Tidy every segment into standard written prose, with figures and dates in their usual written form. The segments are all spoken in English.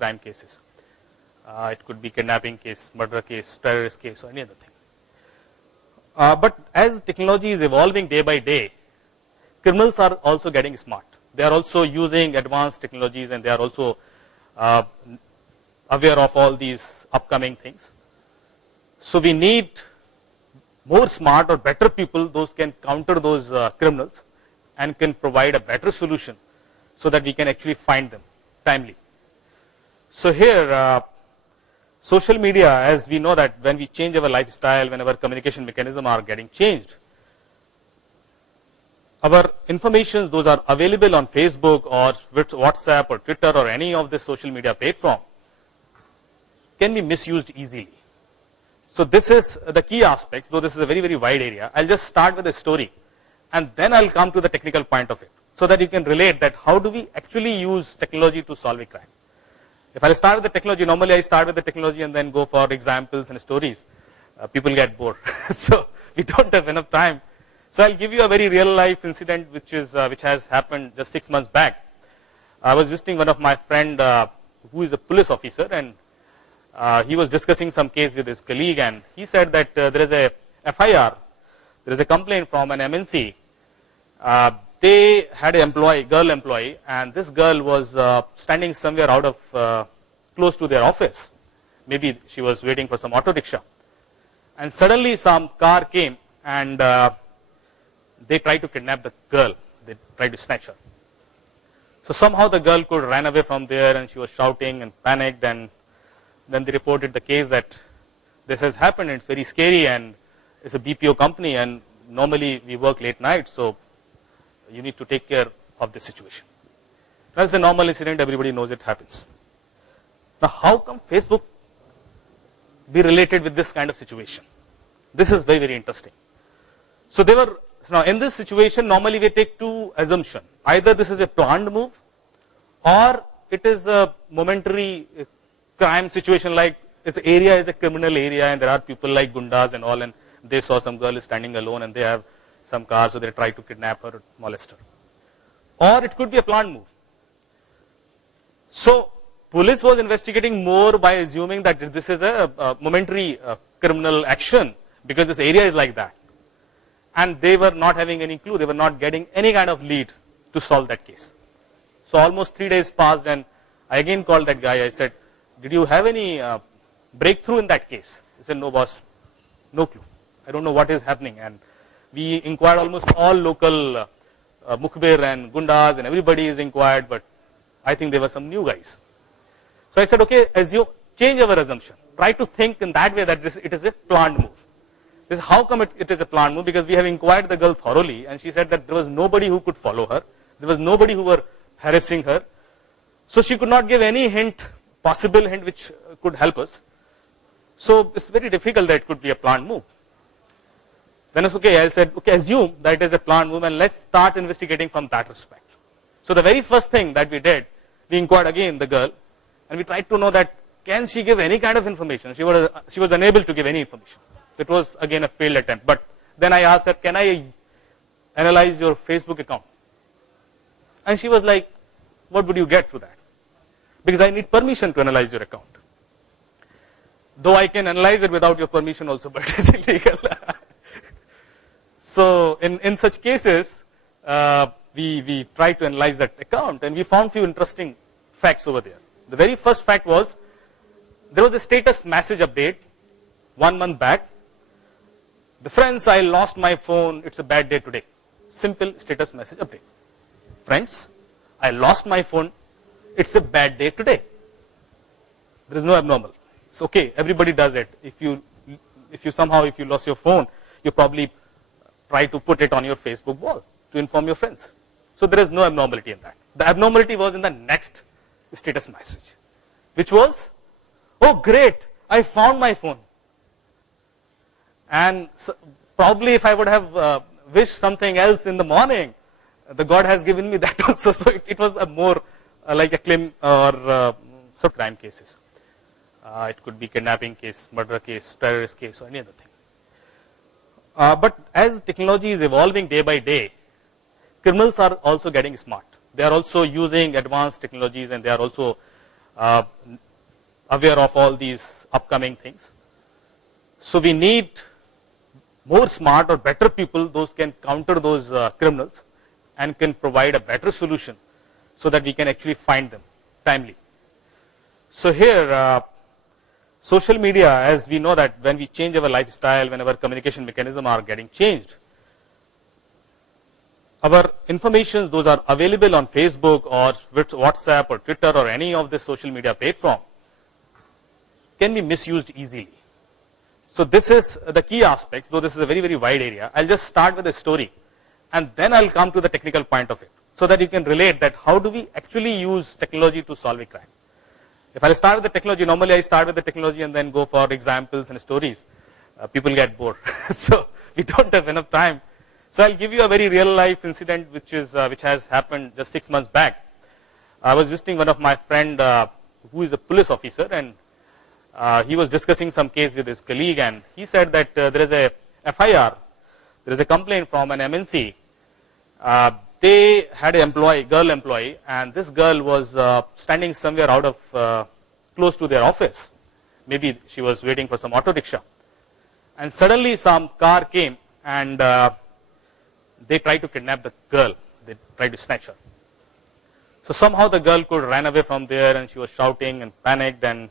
crime cases. It could be kidnapping case, murder case, terrorist case, or any other thing. But as technology is evolving day by day, criminals are also getting smart. They are also using advanced technologies, and they are also aware of all these upcoming things. So we need more smart or better people, those can counter those criminals and can provide a better solution so that we can actually find them timely. So here, social media, as we know that when we change our lifestyle, when our communication mechanism are getting changed, our information, those are available on Facebook or WhatsApp or Twitter or any of the social media platform, can be misused easily. So this is the key aspects, though this is a very, very wide area. I'll just start with a story, and then I'll come to the technical point of it, so that you can relate that how do we actually use technology to solve a crime. If I start with the technology, normally I start with the technology and then go for examples and stories. People get bored, so we don't have enough time. So I'll give you a very real life incident which has happened just 6 months back. I was visiting one of my friend who is a police officer, and he was discussing some case with his colleague, and he said that there is a FIR, there is a complaint from an MNC. They had an employee, girl employee, and this girl was standing somewhere out of close to their office. Maybe she was waiting for some auto rickshaw, and suddenly some car came and they tried to kidnap the girl. They tried to snatch her. So somehow the girl could run away from there, and she was shouting and panicked, and then they reported the case that this has happened. It's very scary, and it's a BPO company, and normally we work late night, so you need to take care of this situation. That's a normal incident, everybody knows it happens. Now how come Facebook be related with this kind of situation? This is very, very interesting. So they were, now in this situation, normally we take two assumptions. Either this is a planned move, or it is a momentary crime situation, like this area is a criminal area and there are people like gundas and all, and they saw some girl is standing alone and they have some car, so they try to kidnap her or molest her. Or it could be a planned move. So police was investigating more by assuming that this is a momentary criminal action because this area is like that. And they were not having any clue, they were not getting any kind of lead to solve that case. So almost 3 days passed, and I again called that guy. I said, did you have any breakthrough in that case? He said, no boss, no clue. I don't know what is happening. And we inquired almost all local mukhbir and gundas, and everybody is inquired, but I think there were some new guys. So I said, okay, change our assumption. Try to think in that way that it is a planned move. This is how come it is a planned move, because we have inquired the girl thoroughly, and she said that there was nobody who could follow her. There was nobody who were harassing her. So she could not give any hint, possible hint which could help us. So it's very difficult that it could be a planned move. Then it's okay, I said, okay, assume that it is a planned move and let's start investigating from that respect. So the very first thing that we did, we inquired again the girl, and we tried to know that can she give any kind of information. She was unable to give any information. It was again a failed attempt. But then I asked her, can I analyze your Facebook account? And she was like, what would you get through that? Because I need permission to analyze your account. Though I can analyze it without your permission also, but it's illegal. So in such cases, we tried to analyze that account, and we found few interesting facts over there. The very first fact was, there was a status message update 1 month back. The friends, I lost my phone, it's a bad day today. Simple status message update. Friends, I lost my phone, it's a bad day today. There is no abnormal. It's okay, everybody does it. If you lost your phone, you probably try to put it on your Facebook wall to inform your friends. So there is no abnormality in that. The abnormality was in the next status message, which was, oh great, I found my phone. And so probably if I would have wished something else in the morning, the God has given me that also. So it was a more like a claim or some crime cases. It could be kidnapping case, murder case, terrorist case, or any other thing. But as technology is evolving day by day, criminals are also getting smart. They are also using advanced technologies, and they are also aware of all these upcoming things. So we need more smart or better people, those can counter those criminals and can provide a better solution so that we can actually find them timely. So here, social media, as we know that when we change our lifestyle, when our communication mechanism are getting changed, our information, those are available on Facebook or WhatsApp or Twitter or any of the social media platform, can be misused easily. So this is the key aspects, though this is a very, very wide area. I'll just start with a story and then I'll come to the technical point of it so that you can relate that how do we actually use technology to solve a crime. If I start with the technology, normally I start with the technology and then go for examples and stories. People get bored. So we don't have enough time. So I'll give you a very real life incident which has happened just 6 months back. I was visiting one of my friend who is a police officer, and he was discussing some case with his colleague, and he said that there is a FIR, there is a complaint from an MNC. They had an employee, girl employee, and this girl was standing somewhere out of close to their office. Maybe she was waiting for some auto rickshaw. And suddenly some car came and they tried to kidnap the girl. They tried to snatch her. So somehow the girl could run away from there, and she was shouting and panicked, and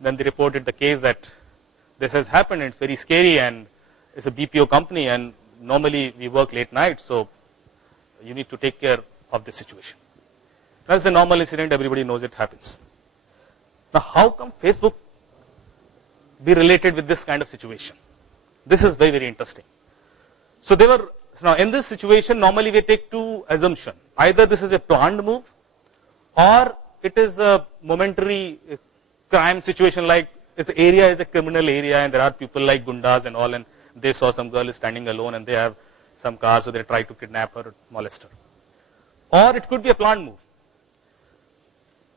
then they reported the case that this has happened. It's very scary, and it's a BPO company, and normally we work late night, so you need to take care of this situation. That's a normal incident, everybody knows it happens. Now how come Facebook be related with this kind of situation? This is very, very interesting. So they were, now in this situation, normally we take two assumptions. Either this is a planned move, or it is a momentary crime situation, like this area is a criminal area and there are people like gundas and all, and they saw some girl is standing alone and they have some car, so they try to kidnap her or molest her. Or it could be a planned move.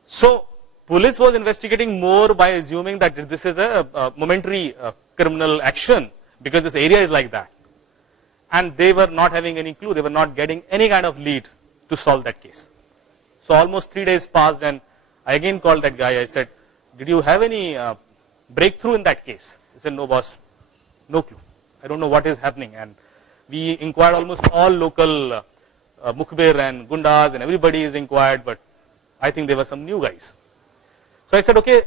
So police was investigating more by assuming that this is a momentary criminal action because this area is like that. And they were not having any clue, they were not getting any kind of lead to solve that case. So almost 3 days passed, and I again called that guy. I said, did you have any breakthrough in that case? He said, no boss, no clue. I don't know what is happening. And we inquired almost all local mukhbir and gundas, and everybody is inquired, but I think there were some new guys. So I said, okay,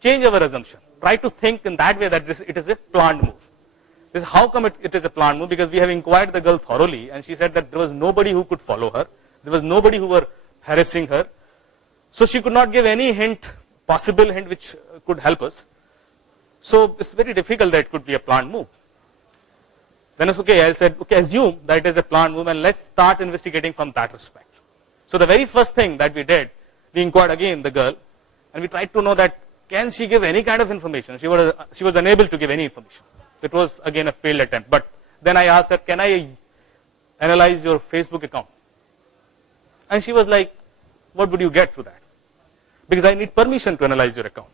change our assumption. Try to think in that way that it is a planned move. This is how come it is a planned move, because we have inquired the girl thoroughly, and she said that there was nobody who could follow her. There was nobody who were harassing her. So she could not give any hint, possible hint which could help us. So it's very difficult that it could be a planned move. Then it's okay, I said, okay, assume that it is a planned move and let's start investigating from that respect. So the very first thing that we did, we inquired again the girl, and we tried to know that can she give any kind of information. She was unable to give any information. It was again a failed attempt. But then I asked her, can I analyze your Facebook account? And she was like, what would you get through that? Because I need permission to analyze your account.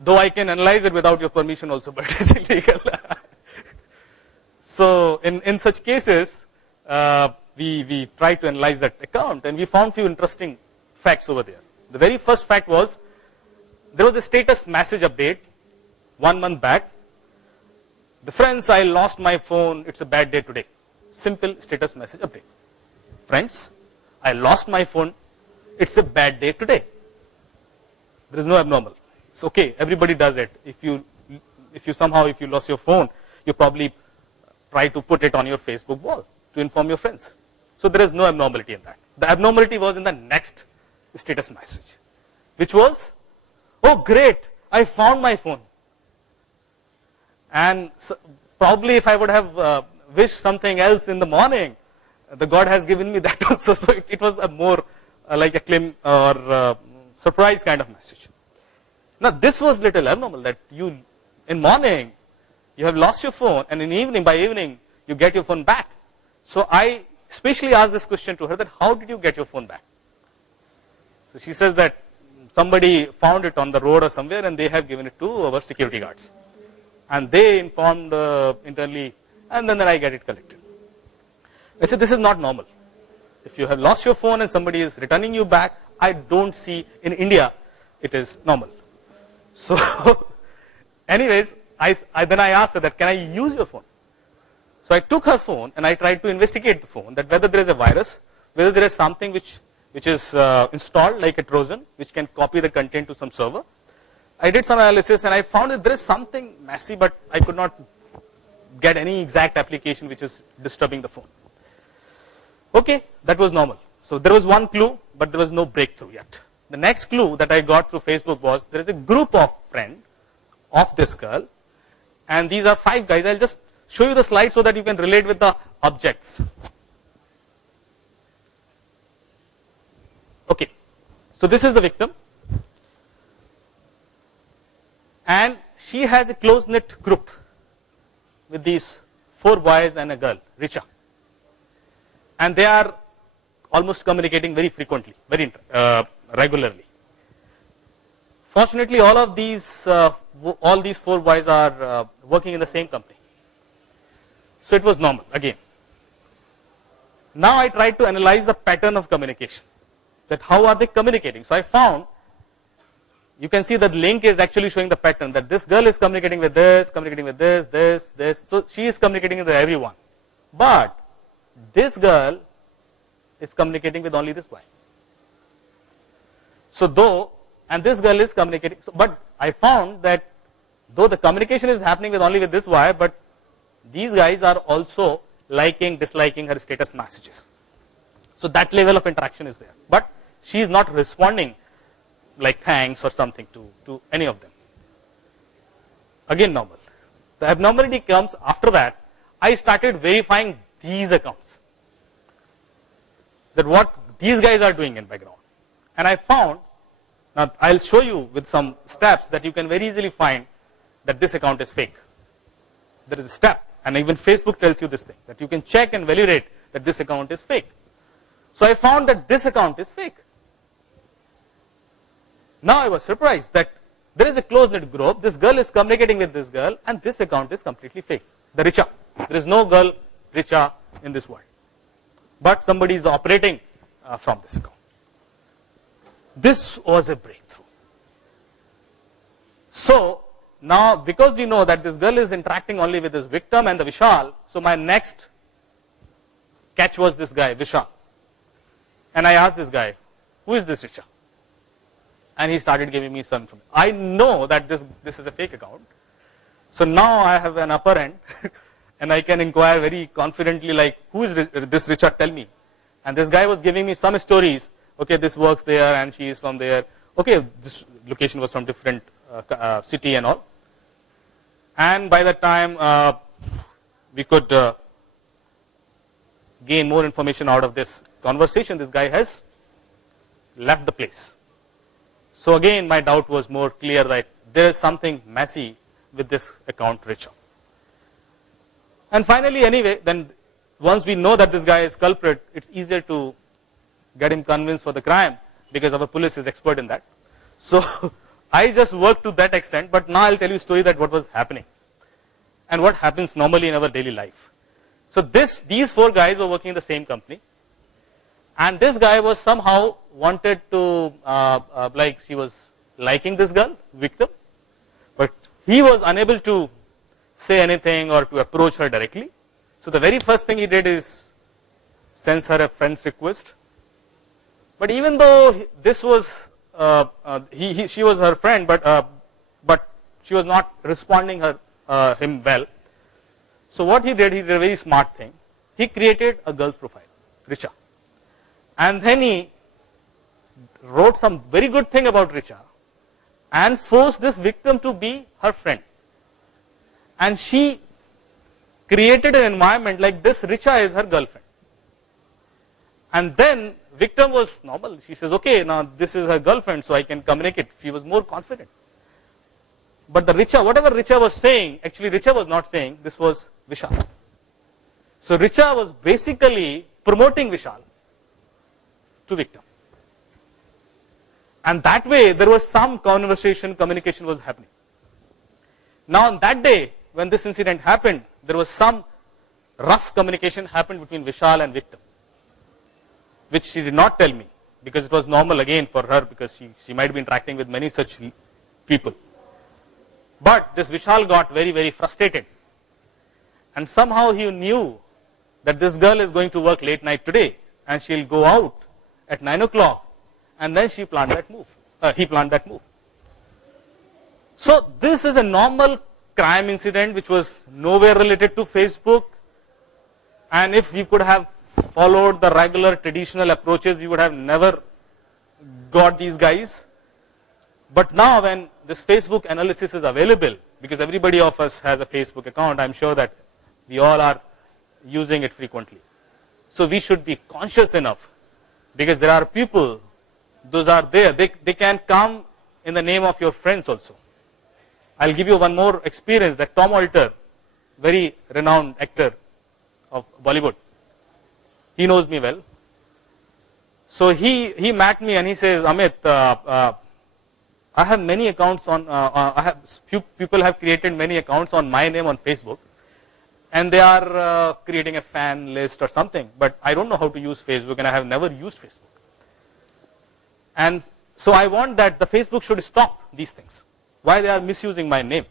Though I can analyze it without your permission also, but it's illegal. So in such cases, we tried to analyze that account, and we found few interesting facts over there. The very first fact was, there was a status message update 1 month back. The friends, I lost my phone, it's a bad day today. Simple status message update. Friends, I lost my phone, it's a bad day today. There is no abnormal. It's okay, everybody does it. If you lost your phone, you probably try to put it on your Facebook wall to inform your friends. So there is no abnormality in that. The abnormality was in the next status message, which was, oh great, I found my phone. And so probably if I would have wished something else in the morning, the God has given me that also. So it was a more like a claim or surprise kind of message. Now this was little abnormal, that you in morning you have lost your phone, and in evening, by evening you get your phone back. So I especially asked this question to her, that how did you get your phone back? So she says that somebody found it on the road or somewhere, and they have given it to our security guards. And they informed internally, and then I get it collected. I said, this is not normal. If you have lost your phone and somebody is returning you back, I don't see in India it is normal. So anyways, then I asked her that, can I use your phone? So I took her phone and I tried to investigate the phone, that whether there is a virus, whether there is something which is installed like a Trojan, which can copy the content to some server. I did some analysis and I found that there is something messy, but I could not get any exact application which is disturbing the phone. Okay, that was normal. So there was one clue, but there was no breakthrough yet. The next clue that I got through Facebook was there is a group of friends of this girl, and these are 5 guys. I'll just show you the slide so that you can relate with the objects. Okay, so this is the victim, and she has a close-knit group with these 4 boys and a girl, Richa, and they are almost communicating very frequently, very regularly. Fortunately, all these 4 boys are working in the same company, so it was normal again. Now I tried to analyze the pattern of communication, that how are they communicating. So I found, you can see that link is actually showing the pattern, that this girl is communicating with this, this. So she is communicating with everyone. But this girl is communicating with only this boy. So and this girl is communicating, but I found that though the communication is happening with only with this boy, but these guys are also liking, disliking her status messages. So that level of interaction is there. But she is not responding like thanks or something to any of them. Again normal. The abnormality comes after that. I started verifying these accounts, that what these guys are doing in background. And I found, now I'll show you with some steps that you can very easily find that this account is fake. There is a step, and even Facebook tells you this thing, that you can check and validate that this account is fake. So I found that this account is fake. Now I was surprised that there is a close-knit group, this girl is communicating with this girl, and this account is completely fake. The Richa. There is no girl Richa in this world. But somebody is operating from this account. This was a breakthrough. So now, because we know that this girl is interacting only with this victim and the Vishal, so my next catch was this guy, Vishal. And I asked this guy, who is this Richa? And he started giving me some information. I know that this is a fake account. So now I have an upper end and I can inquire very confidently, like, who is this Richa, tell me. And this guy was giving me some stories. Okay, this works there and she is from there. Okay, this location was from different city and all. And by that time, we could gain more information out of this conversation. This guy has left the place. So again, my doubt was more clear that there is something messy with this account Richa. And finally, anyway, then once we know that this guy is culprit, it's easier to get him convinced for the crime because our police is expert in that. So I just worked to that extent, but now I'll tell you a story that what was happening and what happens normally in our daily life. So these 4 guys were working in the same company, and this guy was somehow wanted to, like she was liking this girl, victim, but he was unable to say anything or to approach her directly. So the very first thing he did is sends her a friend's request. But even though this was, she was her friend, but she was not responding him well. So what he did a very smart thing. He created a girl's profile, Richa. And then he wrote some very good thing about Richa and forced this victim to be her friend. And she created an environment like this Richa is her girlfriend. And then victim was normal. She says, okay, now this is her girlfriend, so I can communicate. She was more confident. But the Richa, whatever Richa was saying, actually Richa was not saying, this was Vishal. So Richa was basically promoting Vishal to victim. And that way, there was some conversation, communication was happening. Now on that day, when this incident happened, there was some rough communication happened between Vishal and victim, which she did not tell me. because it was normal again for her, because she might be interacting with many such people. But this Vishal got very, very frustrated. And somehow he knew that this girl is going to work late night today, and she'll go out at 9 o'clock, and then she planned that move. He planned that move. So this is a normal crime incident which was nowhere related to Facebook. And if we could have followed the regular traditional approaches, we would have never got these guys. But now when this Facebook analysis is available, because everybody of us has a Facebook account, I'm sure that we all are using it frequently. So we should be conscious enough, because there are people, those are there, they can come in the name of your friends also. I'll give you one more experience that Tom Alter, very renowned actor of Bollywood, he knows me well. So he met me and he says, Amit, I have many accounts on, few people have created many accounts on my name on Facebook, and they are creating a fan list or something, but I don't know how to use Facebook, and I have never used Facebook. And so I want that the Facebook should stop these things. Why they are misusing my name?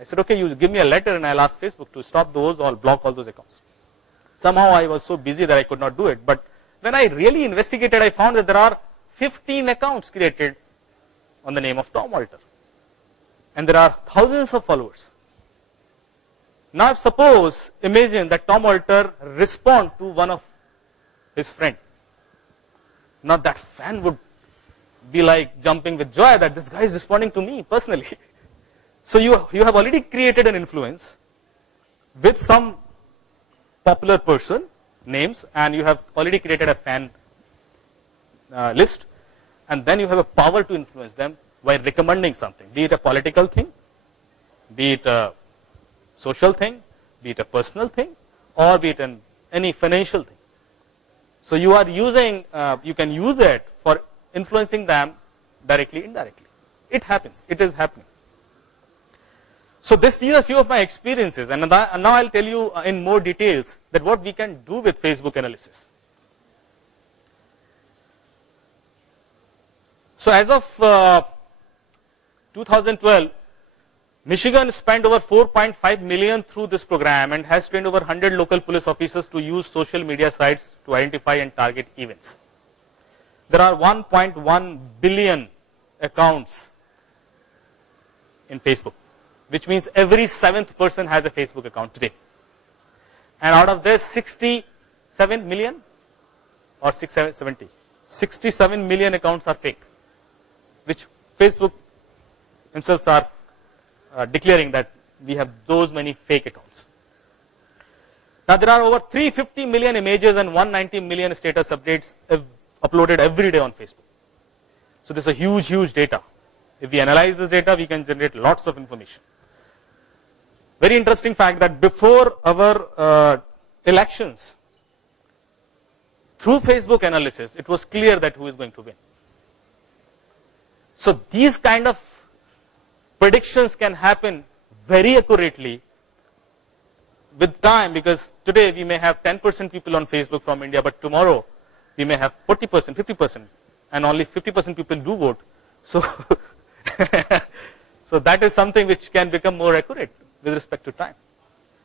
I said, okay, you give me a letter and I'll ask Facebook to stop those or block all those accounts. Somehow I was so busy that I could not do it. But when I really investigated, I found that there are 15 accounts created on the name of Tom Alter. And there are thousands of followers. Now suppose, imagine that Tom Alter respond to one of his friend. Now that fan would be like jumping with joy that this guy is responding to me personally. So you have already created an influence with some popular person names, and you have already created a fan list, and then you have a power to influence them by recommending something, be it a political thing, be it a social thing, be it a personal thing, or be it any financial thing. So you are using, you can use it for influencing them directly, indirectly. It happens. It is happening. So these are a few of my experiences, and now I'll tell you in more details that what we can do with Facebook analysis. So as of 2012, Michigan spent over 4.5 million through this program and has trained over 100 local police officers to use social media sites to identify and target events. There are 1.1 billion accounts in Facebook, which means every 7th person has a Facebook account today. And out of this, 67 million or 67 million accounts are fake, which Facebook themselves are declaring that we have those many fake accounts. Now there are over 350 million images and 190 million status updates uploaded every day on Facebook. So this is a huge, huge data. If we analyze this data, we can generate lots of information. Very interesting fact that before our elections, through Facebook analysis, it was clear that who is going to win. So these kind of predictions can happen very accurately with time, because today we may have 10% people on Facebook from India, but tomorrow we may have 40%, 50%, and only 50% people do vote. So, so that is something which can become more accurate with respect to time.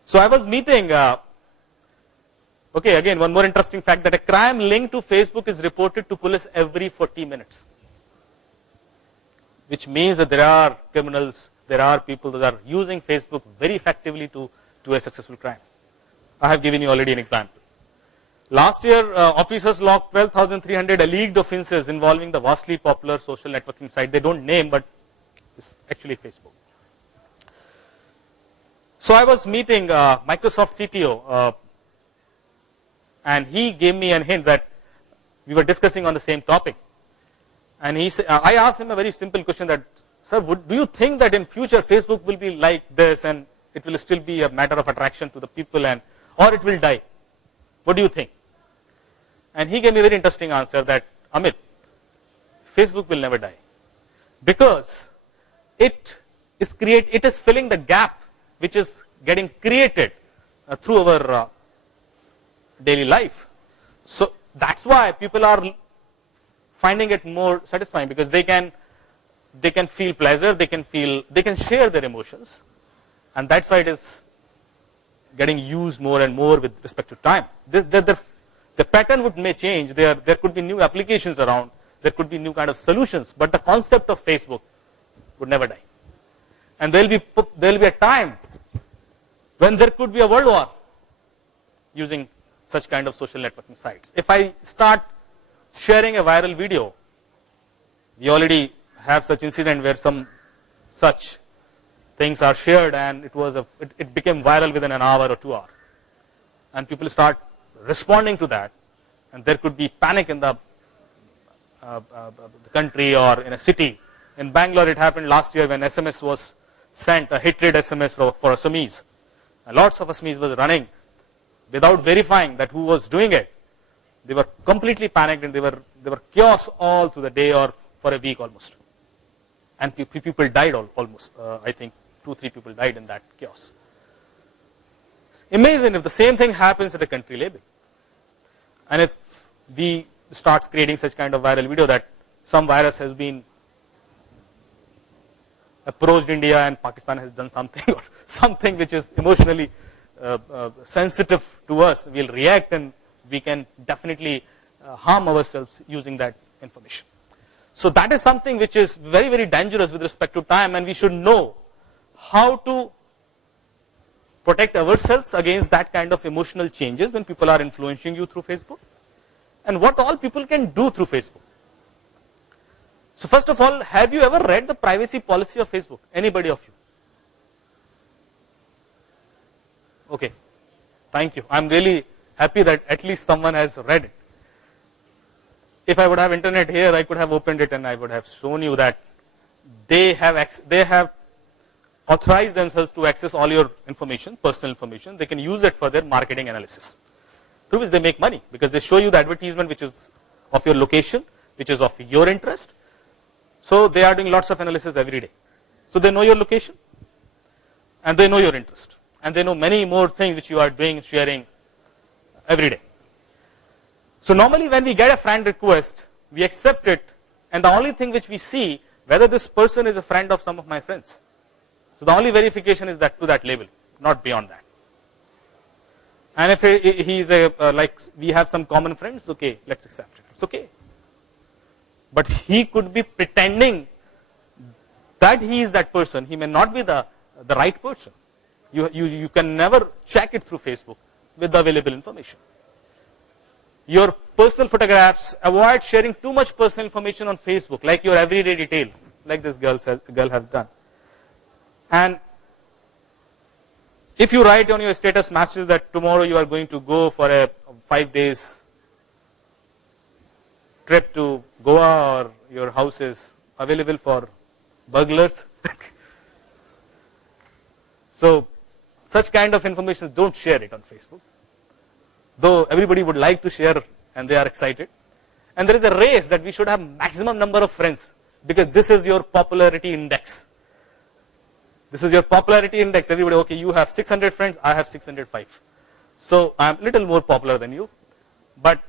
So I was meeting, okay, again, one more interesting fact that a crime linked to Facebook is reported to police every 40 minutes. Which means that there are criminals, there are people that are using Facebook very effectively to a successful crime. I have given you already an example. Last year, officers logged 12,300 alleged offenses involving the vastly popular social networking site. They don't name, but it's actually Facebook. So I was meeting Microsoft CTO, and he gave me a hint that we were discussing on the same topic. And he said, I asked him a very simple question that, sir, do you think that in future Facebook will be like this and it will still be a matter of attraction to the people, or it will die? What do you think? And he gave me a very interesting answer that, Amit, Facebook will never die, because it is filling the gap which is getting created through our daily life. So that's why people are finding it more satisfying because they can feel pleasure, they can share their emotions, and that's why it is getting used more and more with respect to time. The pattern may change. There could be new applications around. There could be new kind of solutions, but the concept of Facebook would never die. And there will be a time when there could be a world war using such kind of social networking sites. If I start sharing a viral video, we already have such incident where some such things are shared and it became viral within an hour or 2 hours. And people start responding to that, and there could be panic in the country or in a city. In Bangalore, it happened last year when SMS was sent, a hatred SMS for Assamese. And lots of Assamese was running without verifying that who was doing it. They were completely panicked and they were chaos all through the day or for a week almost. And people died almost. I think 2-3 people died in that chaos. Imagine if the same thing happens at a country level. And if we start creating such kind of viral video that some virus has been approached India and Pakistan has done something or something which is emotionally sensitive to us, we'll react and we can definitely harm ourselves using that information. So that is something which is very, very dangerous with respect to time, and we should know how to protect ourselves against that kind of emotional changes when people are influencing you through Facebook, and what all people can do through Facebook. So first of all, have you ever read the privacy policy of Facebook? Anybody of you? Okay, thank you. I'm really happy that at least someone has read it. If I would have internet here, I could have opened it and I would have shown you that they have authorized themselves to access all your information, personal information. They can use it for their marketing analysis, through which they make money because they show you the advertisement which is of your location, which is of your interest. So they are doing lots of analysis every day. So they know your location and they know your interest and they know many more things which you are doing, sharing every day. So normally when we get a friend request, we accept it, and the only thing which we see whether this person is a friend of some of my friends. So the only verification is that to that label, not beyond that. And if he's like we have some common friends, okay, let's accept it. It's okay. But he could be pretending that he is that person. He may not be the right person. You can never check it through Facebook with the available information. Your personal photographs, avoid sharing too much personal information on Facebook, like your everyday detail, like this girl has done. And if you write on your status message that tomorrow you are going to go for a 5 days trip to Goa, or your house is available for burglars. So such kind of information, don't share it on Facebook. Though everybody would like to share and they are excited. And there is a race that we should have maximum number of friends because this is your popularity index. This is your popularity index. Everybody, okay, you have 600 friends, I have 605. So I am a little more popular than you. But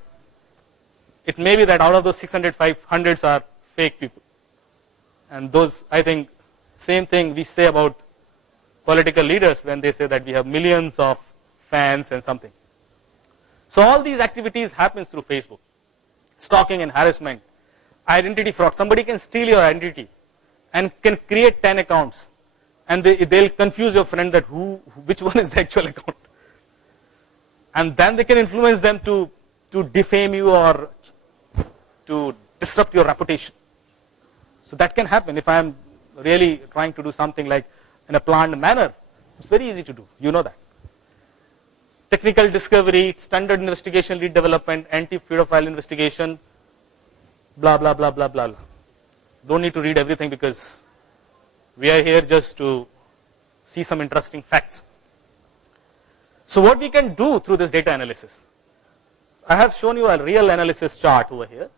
it may be that out of those 605, hundreds are fake people. And those, I think, same thing we say about political leaders when they say that we have millions of fans and something. So all these activities happens through Facebook. Stalking and harassment, identity fraud. Somebody can steal your identity and can create 10 accounts. And they'll confuse your friend that which one is the actual account. And then they can influence them to defame you or to disrupt your reputation. So that can happen if I am really trying to do something like in a planned manner. It's very easy to do. You know that. Technical discovery, standard investigation, lead development, anti-pedophile investigation, blah, blah, blah, blah, blah. Don't need to read everything because we are here just to see some interesting facts. So what we can do through this data analysis? I have shown you a real analysis chart over here.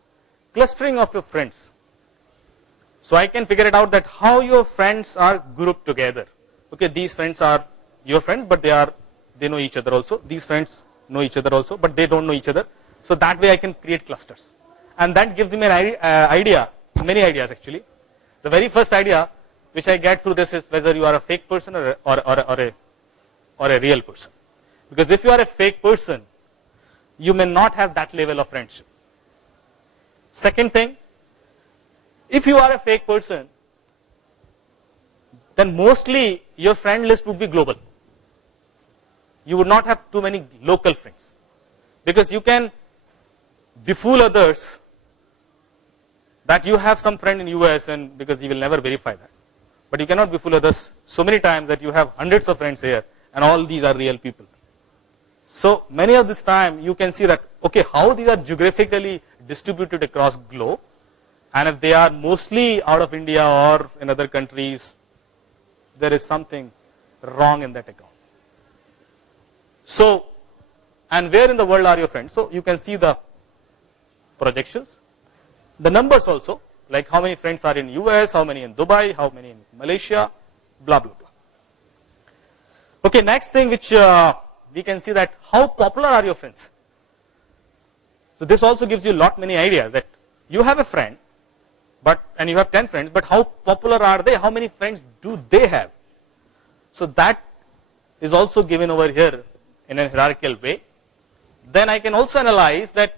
Clustering of your friends. So I can figure it out that how your friends are grouped together. Okay, these friends are your friends, but they know each other also. These friends know each other also, but they don't know each other. So that way I can create clusters. And that gives me an idea, many ideas actually. The very first idea which I get through this is whether you are a fake person or a real person. Because if you are a fake person, you may not have that level of friendship. Second thing, if you are a fake person, then mostly your friend list would be global. You would not have too many local friends. Because you can befool others that you have some friend in US, and because you will never verify that. But you cannot befool others so many times that you have hundreds of friends here and all these are real people. So many of this time you can see that, okay, how these are geographically distributed across globe, and if they are mostly out of India or in other countries, there is something wrong in that account. So, and where in the world are your friends? So you can see the projections, the numbers also, like how many friends are in US, how many in Dubai, how many in Malaysia, blah, blah, blah. Okay, next thing which we can see that how popular are your friends. So this also gives you a lot many ideas that you have a friend, and you have 10 friends, but how popular are they? How many friends do they have? So that is also given over here in a hierarchical way. Then I can also analyze that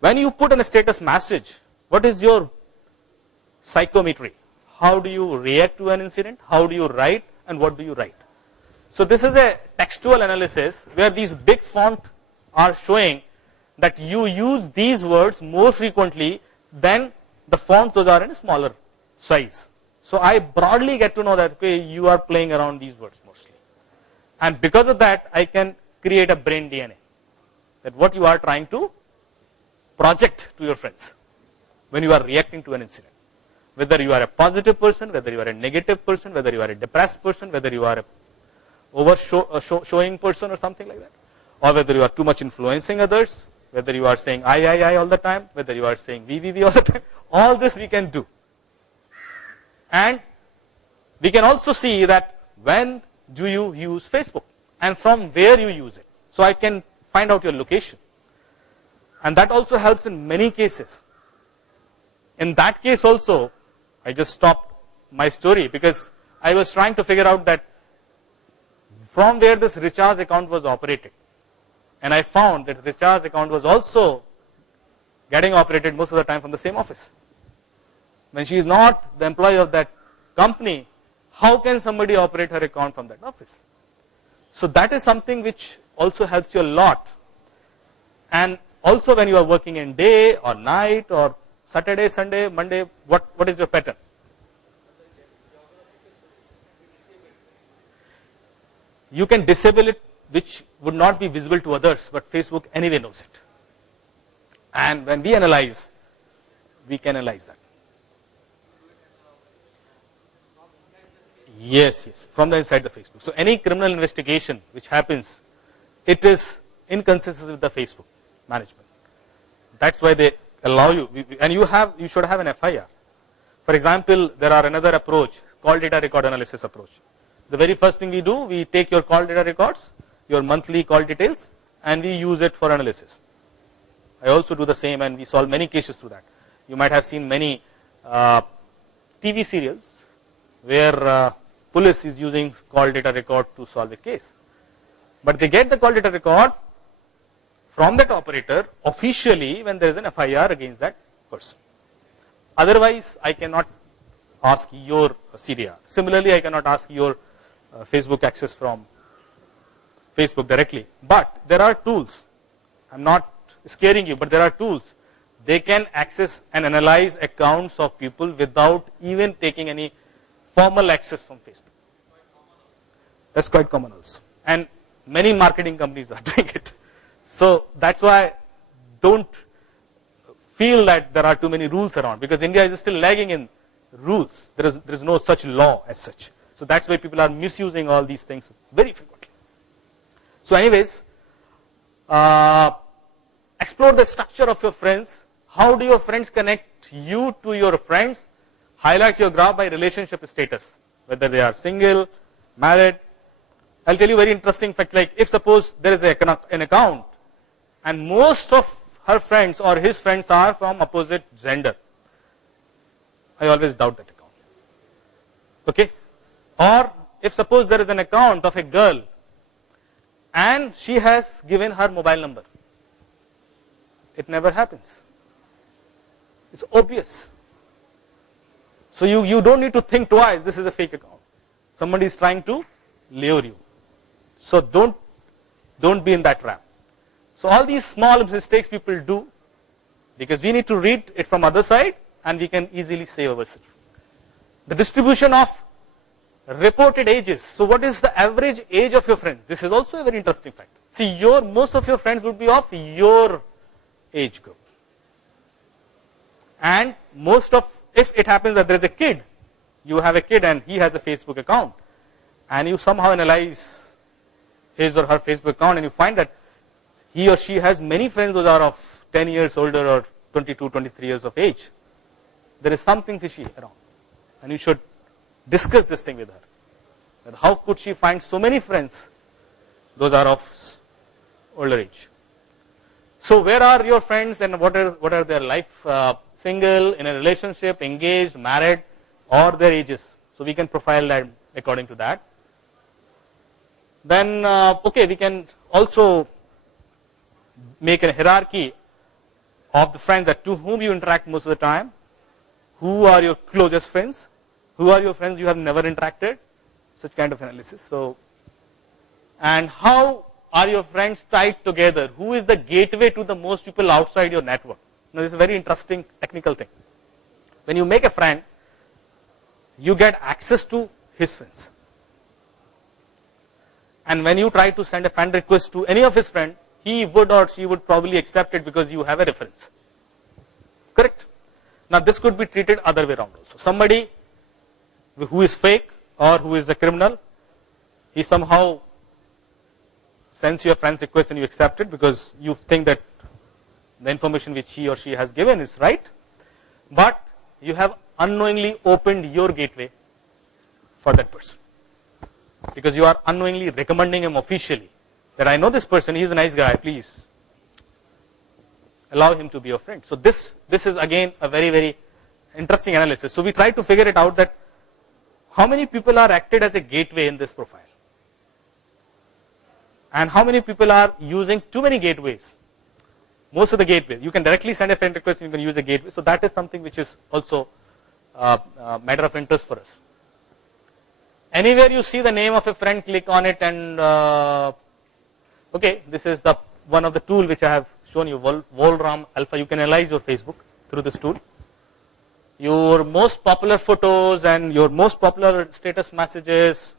when you put in a status message, what is your psychometry? How do you react to an incident? How do you write? And what do you write? So this is a textual analysis where these big font are showing that you use these words more frequently than the font those are in a smaller size. So I broadly get to know that, okay, you are playing around these words mostly. And because of that, I can create a brain DNA. That what you are trying to project to your friends when you are reacting to an incident. Whether you are a positive person, whether you are a negative person, whether you are a depressed person, whether you are a showing person or something like that. Or whether you are too much influencing others, whether you are saying I all the time, whether you are saying we all the time. All this we can do. And we can also see that when do you use Facebook and from where you use it. So I can find out your location. And that also helps in many cases. In that case also, I just stopped my story because I was trying to figure out that from where this Richard's account was operated. And I found that Richard's account was also getting operated most of the time from the same office. When she is not the employee of that company, how can somebody operate her account from that office? So that is something which also helps you a lot. And also when you are working in day or night or Saturday, Sunday, Monday, what is your pattern? You can disable it, which would not be visible to others, but Facebook anyway knows it. And when we analyze, we can analyze that. Yes, from the inside the Facebook. So any criminal investigation which happens, it is inconsistent with the Facebook management. That's why they allow you, and you should have an FIR. For example, there are another approach, call data record analysis approach. The very first thing we do, we take your call data records, your monthly call details, and we use it for analysis. I also do the same, and we solve many cases through that. You might have seen many TV serials where police is using call data record to solve a case. But they get the call data record from that operator officially when there is an FIR against that person. Otherwise, I cannot ask your CDR. Similarly, I cannot ask your Facebook access from Facebook directly. But there are tools. I'm not scaring you, but there are tools. They can access and analyze accounts of people without even taking any formal access from Facebook. That's quite common also. And many marketing companies are doing it. So that's why don't feel that there are too many rules around, because India is still lagging in rules. There is no such law as such. So that's why people are misusing all these things very frequently. So anyways, explore the structure of your friends. How do your friends connect you to your friends? Highlight your graph by relationship status, whether they are single, married. I'll tell you a very interesting fact, like if suppose there is an account and most of her friends or his friends are from opposite gender. I always doubt that account. Okay? Or if suppose there is an account of a girl and she has given her mobile number. It never happens. It's obvious. So you don't need to think twice, this is a fake account. Somebody is trying to lure you. So don't be in that trap. So all these small mistakes people do, because we need to read it from other side and we can easily save ourselves. The distribution of reported ages. So what is the average age of your friends? This is also a very interesting fact. See, most of your friends would be of your age group. And if it happens that there is a kid, you have a kid and he has a Facebook account, and you somehow analyze his or her Facebook account and you find that he or she has many friends those are of 10 years older or 22, 23 years of age. There is something fishy around. And you should discuss this thing with her. That how could she find so many friends those are of older age? So where are your friends and what are their life, single, in a relationship, engaged, married, or their ages? So we can profile them according to that. Then, okay, we can also make a hierarchy of the friends that to whom you interact most of the time. Who are your closest friends? Who are your friends you have never interacted? Such kind of analysis. So, and how are your friends tied together? Who is the gateway to the most people outside your network? Now, this is a very interesting technical thing. When you make a friend, you get access to his friends. And when you try to send a friend request to any of his friends, he would or she would probably accept it because you have a reference. Correct? Now, this could be treated other way around also. Somebody who is fake or who is a criminal, he somehow sends you a friend's request and you accept it because you think that the information which he or she has given is right, but you have unknowingly opened your gateway for that person because you are unknowingly recommending him officially that I know this person, he is a nice guy, please allow him to be your friend. So this is again a very, very interesting analysis. So we try to figure it out that how many people are acted as a gateway in this profile and how many people are using too many gateways. Most of the gateways, you can directly send a friend request and you can use a gateway. So that is something which is also a matter of interest for us. Anywhere you see the name of a friend, click on it and okay, this is the one of the tool which I have shown you, Volram Alpha. You can analyze your Facebook through this tool. Your most popular photos and your most popular status messages,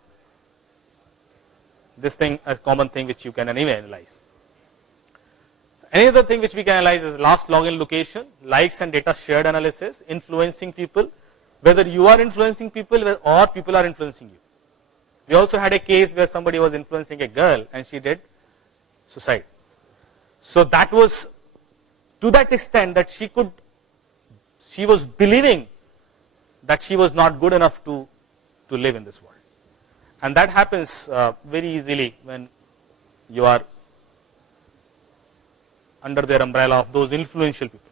this thing a common thing which you can anyway analyze. Any other thing which we can analyze is last login location, likes and data shared analysis, influencing people, whether you are influencing people or people are influencing you. We also had a case where somebody was influencing a girl and she did suicide. So that was to that extent that she was believing that she was not good enough to live in this world. And that happens very easily when you are under their umbrella of those influential people.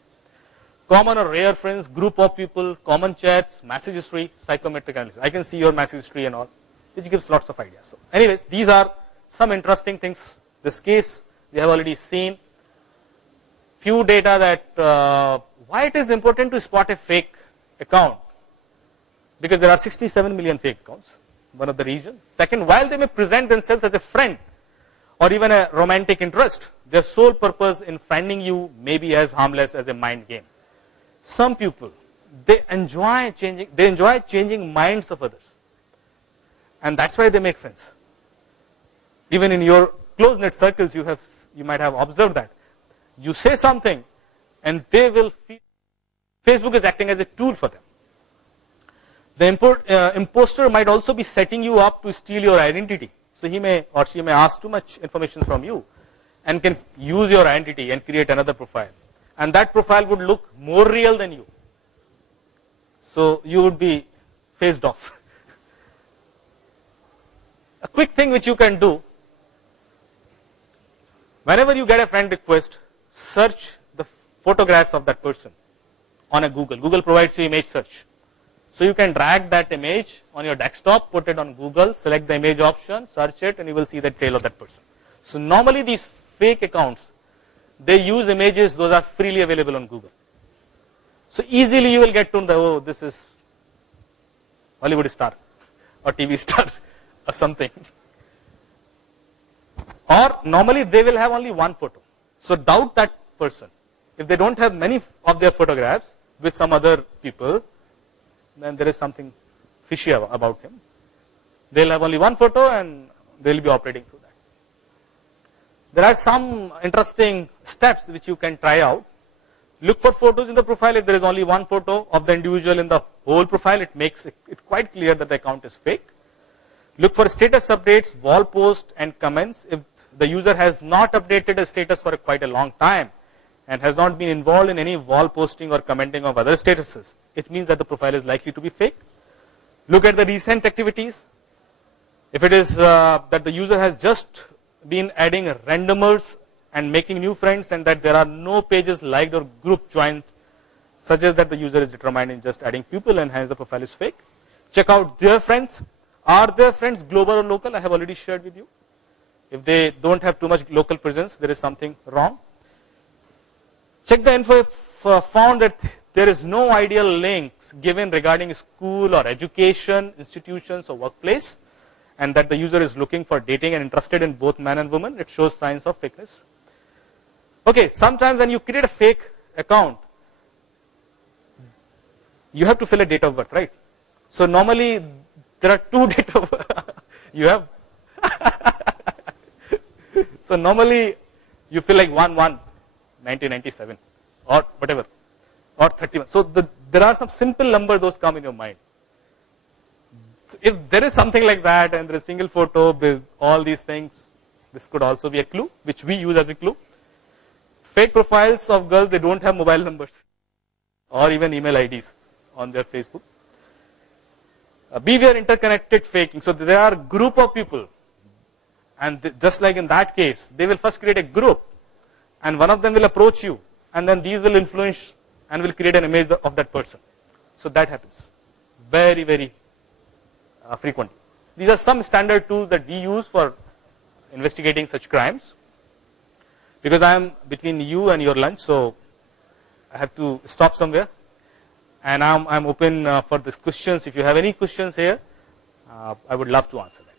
Common or rare friends, group of people, common chats, message history, psychometric analysis. I can see your message history and all, which gives lots of ideas. So anyways, these are some interesting things. This case we have already seen. Few data that why it is important to spot a fake account, because there are 67 million fake accounts, one of the reasons. Second, while they may present themselves as a friend or even a romantic interest, their sole purpose in finding you may be as harmless as a mind game. Some people, they enjoy changing minds of others, and that's why they make friends. Even in your close-knit circles, you might have observed that. You say something and they will feel Facebook is acting as a tool for them. The imposter might also be setting you up to steal your identity. So he may or she may ask too much information from you and can use your identity and create another profile. And that profile would look more real than you. So you would be phased off. A quick thing which you can do, whenever you get a friend request, search photographs of that person on a Google. Google provides you image search. So you can drag that image on your desktop, put it on Google, select the image option, search it, and you will see the trail of that person. So normally these fake accounts, they use images, those are freely available on Google. So easily you will get to know, oh, this is Hollywood star or TV star or something. Or normally they will have only one photo. So doubt that person. If they don't have many of their photographs with some other people, then there is something fishy about him. They'll have only one photo and they'll be operating through that. There are some interesting steps which you can try out. Look for photos in the profile. If there is only one photo of the individual in the whole profile, it makes it quite clear that the account is fake. Look for status updates, wall posts and comments. If the user has not updated a status for quite a long time and has not been involved in any wall posting or commenting of other statuses, it means that the profile is likely to be fake. Look at the recent activities. If it is that the user has just been adding randomers and making new friends and that there are no pages liked or group joined, such as that the user is determined in just adding people and hence the profile is fake. Check out their friends. Are their friends global or local? I have already shared with you. If they don't have too much local presence, there is something wrong. Check the info if found that there is no ideal links given regarding school or education, institutions or workplace, and that the user is looking for dating and interested in both man and woman, it shows signs of fakeness. Okay, sometimes when you create a fake account, you have to fill a date of birth, right? So normally there are two date of you have. So normally you feel like 1/1/1997 or whatever, or 31. So there are some simple numbers those come in your mind. So if there is something like that and there is a single photo with all these things, this could also be a clue which we use as a clue. Fake profiles of girls, they don't have mobile numbers or even email IDs on their Facebook. Beware interconnected faking. So there are a group of people, and just like in that case, they will first create a group and one of them will approach you and then these will influence and will create an image of that person. So that happens very, very frequently. These are some standard tools that we use for investigating such crimes. Because I am between you and your lunch, so I have to stop somewhere. And I'm open for these questions. If you have any questions here, I would love to answer them.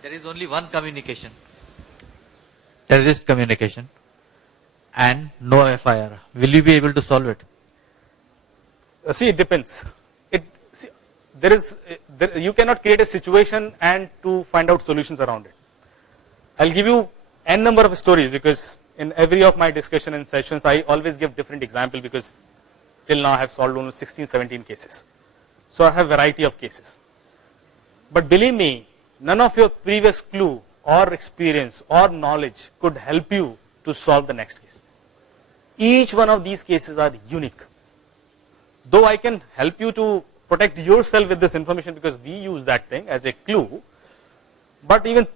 There is only one communication, terrorist communication, and no FIR. Will you be able to solve it? See, it depends. You cannot create a situation and to find out solutions around it. I'll give you n number of stories because in every of my discussion and sessions, I always give different example because till now I have solved almost 16, 17 cases. So I have variety of cases. But believe me, none of your previous clue or experience or knowledge could help you to solve the next case. Each one of these cases are unique. Though I can help you to protect yourself with this information because we use that thing as a clue, but even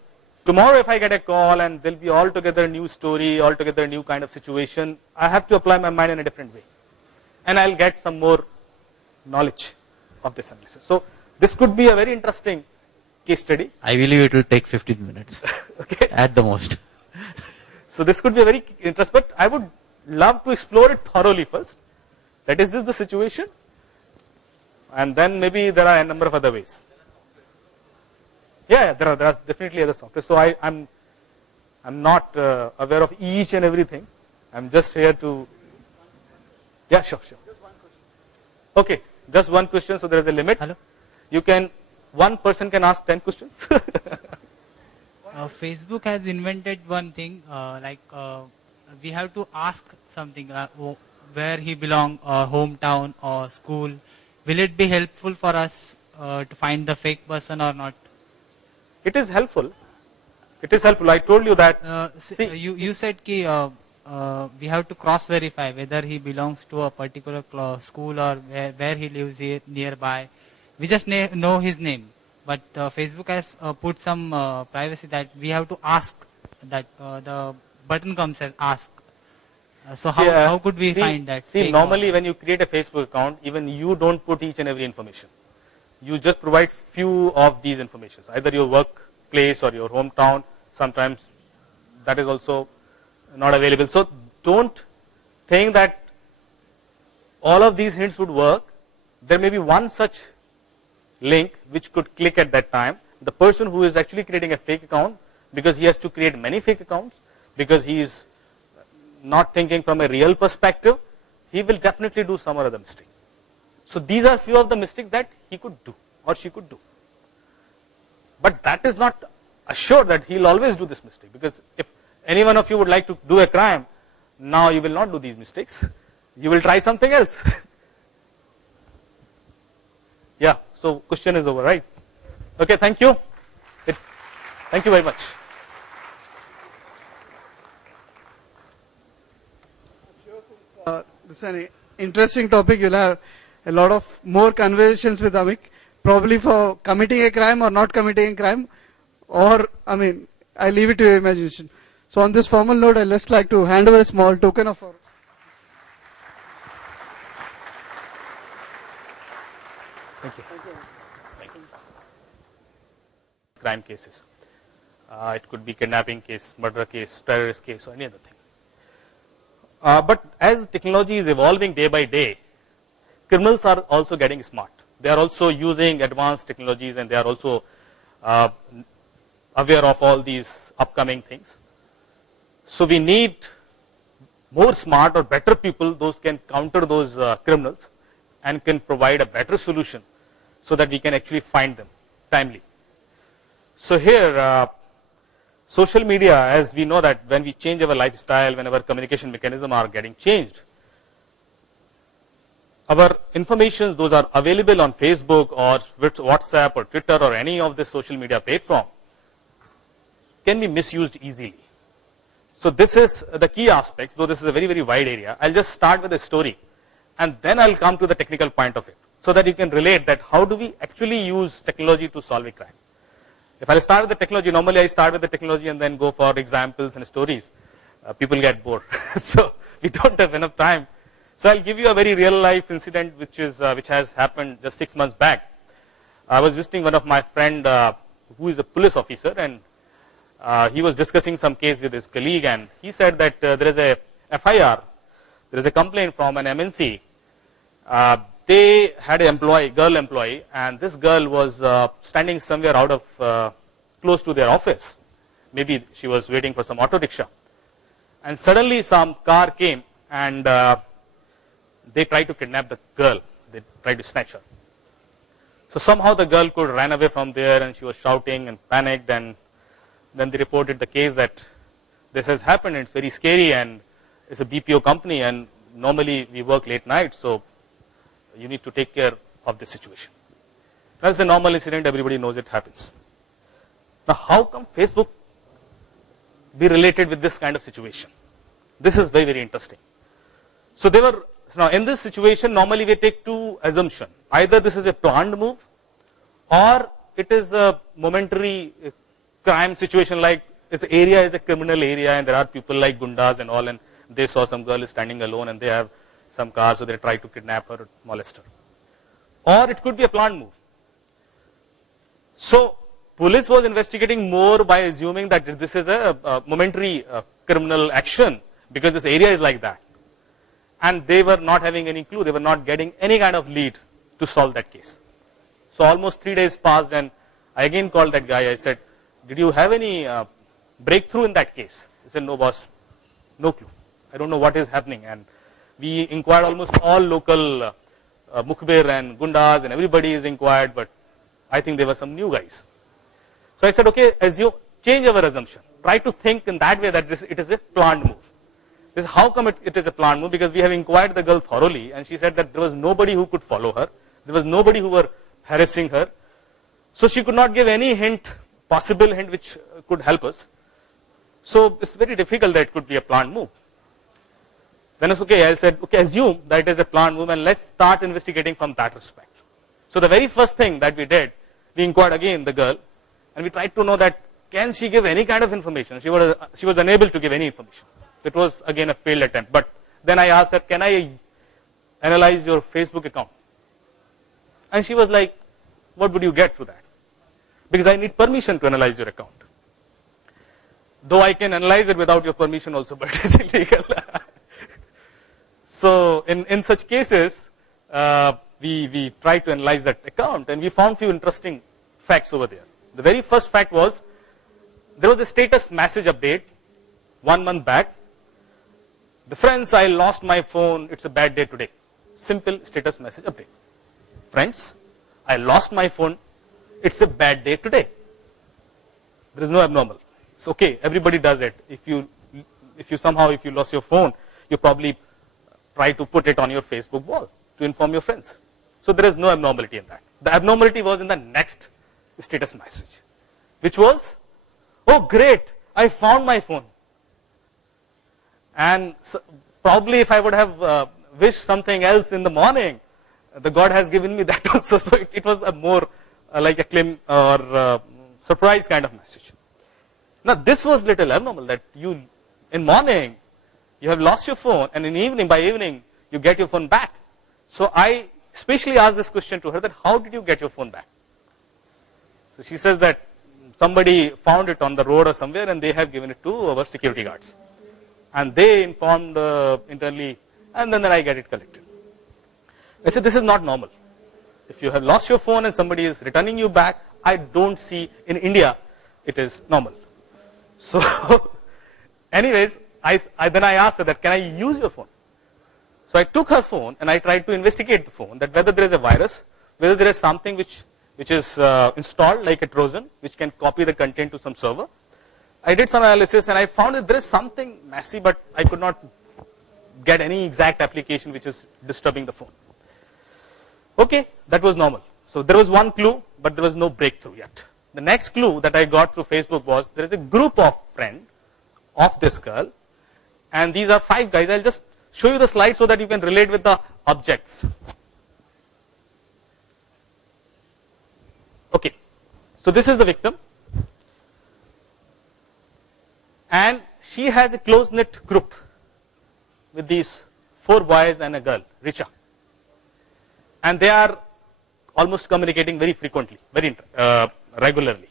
tomorrow if I get a call and there will be altogether new story, altogether new kind of situation, I have to apply my mind in a different way and I'll get some more knowledge of this analysis. So this could be a very interesting case study. I believe it will take 15 minutes okay. at the most. So this could be a very interesting, but I would love to explore it thoroughly first. That is this the situation? And then maybe there are a number of other ways. Yeah, there are definitely other software. So I'm not aware of each and everything. I'm just here to. Yeah, sure. Okay, just one question. So there is a limit. Hello. One person can ask 10 questions. Facebook has invented one thing we have to ask something where he belong, hometown or school. Will it be helpful for us to find the fake person or not? It is helpful. It is helpful. I told you that. You said we have to cross verify whether he belongs to a particular school or where he lives here nearby. We just know his name, but Facebook has put some privacy that we have to ask that the button comes as ask. So how could we find that? See, fake normally when you create a Facebook account, even you don't put each and every information. You just provide few of these informations, either your workplace or your hometown. Sometimes that is also not available. So don't think that all of these hints would work. There may be one such link which could click at that time. The person who is actually creating a fake account, because he has to create many fake accounts, because he is not thinking from a real perspective, he will definitely do some or other mistake. So these are few of the mistakes that he could do or she could do. But that is not assured that he will always do this mistake, because if any one of you would like to do a crime, now you will not do these mistakes. You will try something else. Yeah, so question is over, right? Okay, thank you. Thank you very much. This is an interesting topic. You'll have a lot of more conversations with Amik, probably for committing a crime or not committing a crime, or, I mean, I leave it to your imagination. So on this formal note, I'd just like to hand over a small token of our... Thank you. Thank you. Crime cases. It could be kidnapping case, murder case, terrorist case, or any other thing. But as technology is evolving day by day, criminals are also getting smart. They are also using advanced technologies, and they are also aware of all these upcoming things. So we need more smart or better people, those can counter those criminals and can provide a better solution so that we can actually find them timely. So here, social media, as we know that when we change our lifestyle, when our communication mechanism are getting changed, our information, those are available on Facebook or WhatsApp or Twitter or any of the social media platform, can be misused easily. So this is the key aspects, though this is a very, very wide area. I'll just start with a story, and then I'll come to the technical point of it, so that you can relate that how do we actually use technology to solve a crime. If I start with the technology, normally I start with the technology and then go for examples and stories. People get bored. So we don't have enough time. So I'll give you a very real life incident which has happened just 6 months back. I was visiting one of my friend who is a police officer, and he was discussing some case with his colleague, and he said that there is a FIR, there is a complaint from an MNC. They had an employee, girl employee, and this girl was standing somewhere out of close to their office. Maybe she was waiting for some auto rickshaw. And suddenly some car came, and they tried to kidnap the girl. They tried to snatch her. So somehow the girl could run away from there, and she was shouting and panicked, and then they reported the case that this has happened. It's very scary, and it's a BPO company, and normally we work late night, so you need to take care of this situation. That's a normal incident, everybody knows it happens. Now how come Facebook be related with this kind of situation? This is very, very interesting. So now in this situation, normally we take two assumptions. Either this is a planned move, or it is a momentary crime situation, like this area is a criminal area and there are people like gundas and all, and they saw some girl is standing alone and they have some car, so they try to kidnap her or molest her. Or it could be a planned move. So police was investigating more by assuming that this is a momentary criminal action because this area is like that. And they were not having any clue, they were not getting any kind of lead to solve that case. So almost 3 days passed, and I again called that guy. I said, did you have any breakthrough in that case? He said, no boss, no clue. I don't know what is happening. And we inquired almost all local mukhbir and gundas, and everybody is inquired, but I think there were some new guys. So I said, okay, change our assumption. Try to think in that way that it is a planned move. This is how come it is a planned move, because we have inquired the girl thoroughly, and she said that there was nobody who could follow her. There was nobody who were harassing her. So she could not give any hint, possible hint which could help us. So it's very difficult that it could be a planned move. Then it's okay, I said, okay, assume that it is a planned move and let's start investigating from that respect. So the very first thing that we did we inquired again the girl, and we tried to know that can she give any kind of information. She was unable to give any information. It was again a failed attempt. But then I asked her, can I analyze your Facebook account? And she was like, what would you get through that? Because I need permission to analyze your account. Though I can analyze it without your permission also, but it's illegal. So in such cases, we tried to analyze that account, and we found few interesting facts over there. The very first fact was, there was a status message update 1 month back. The friends, I lost my phone, it's a bad day today. Simple status message update. Friends, I lost my phone, it's a bad day today. There is no abnormal. It's okay, everybody does it. If you lost your phone, you probably try to put it on your Facebook wall to inform your friends. So there is no abnormality in that. The abnormality was in the next status message, which was, oh great, I found my phone. And so, probably if I would have wished something else in the morning, the God has given me that also. So it was a more like a claim or surprise kind of message. Now this was little abnormal, that you in morning you have lost your phone, and in evening, by evening you get your phone back. So I especially asked this question to her, that how did you get your phone back? So she says that somebody found it on the road or somewhere, and they have given it to our security guards, and they informed internally, and then I get it collected. I said, this is not normal. If you have lost your phone and somebody is returning you back, I don't see in India it is normal. So anyways, then I asked her that, can I use your phone? So I took her phone and I tried to investigate the phone, that whether there is a virus, whether there is something which is installed like a Trojan, which can copy the content to some server. I did some analysis and I found that there is something messy, but I could not get any exact application which is disturbing the phone. Okay, that was normal. So there was one clue, but there was no breakthrough yet. The next clue that I got through Facebook was, there is a group of friends of this girl, and these are 5 guys. I'll just show you the slide so that you can relate with the objects. Okay, so this is the victim, and she has a close-knit group with these 4 boys and a girl, Richa, and they are almost communicating very frequently, very regularly.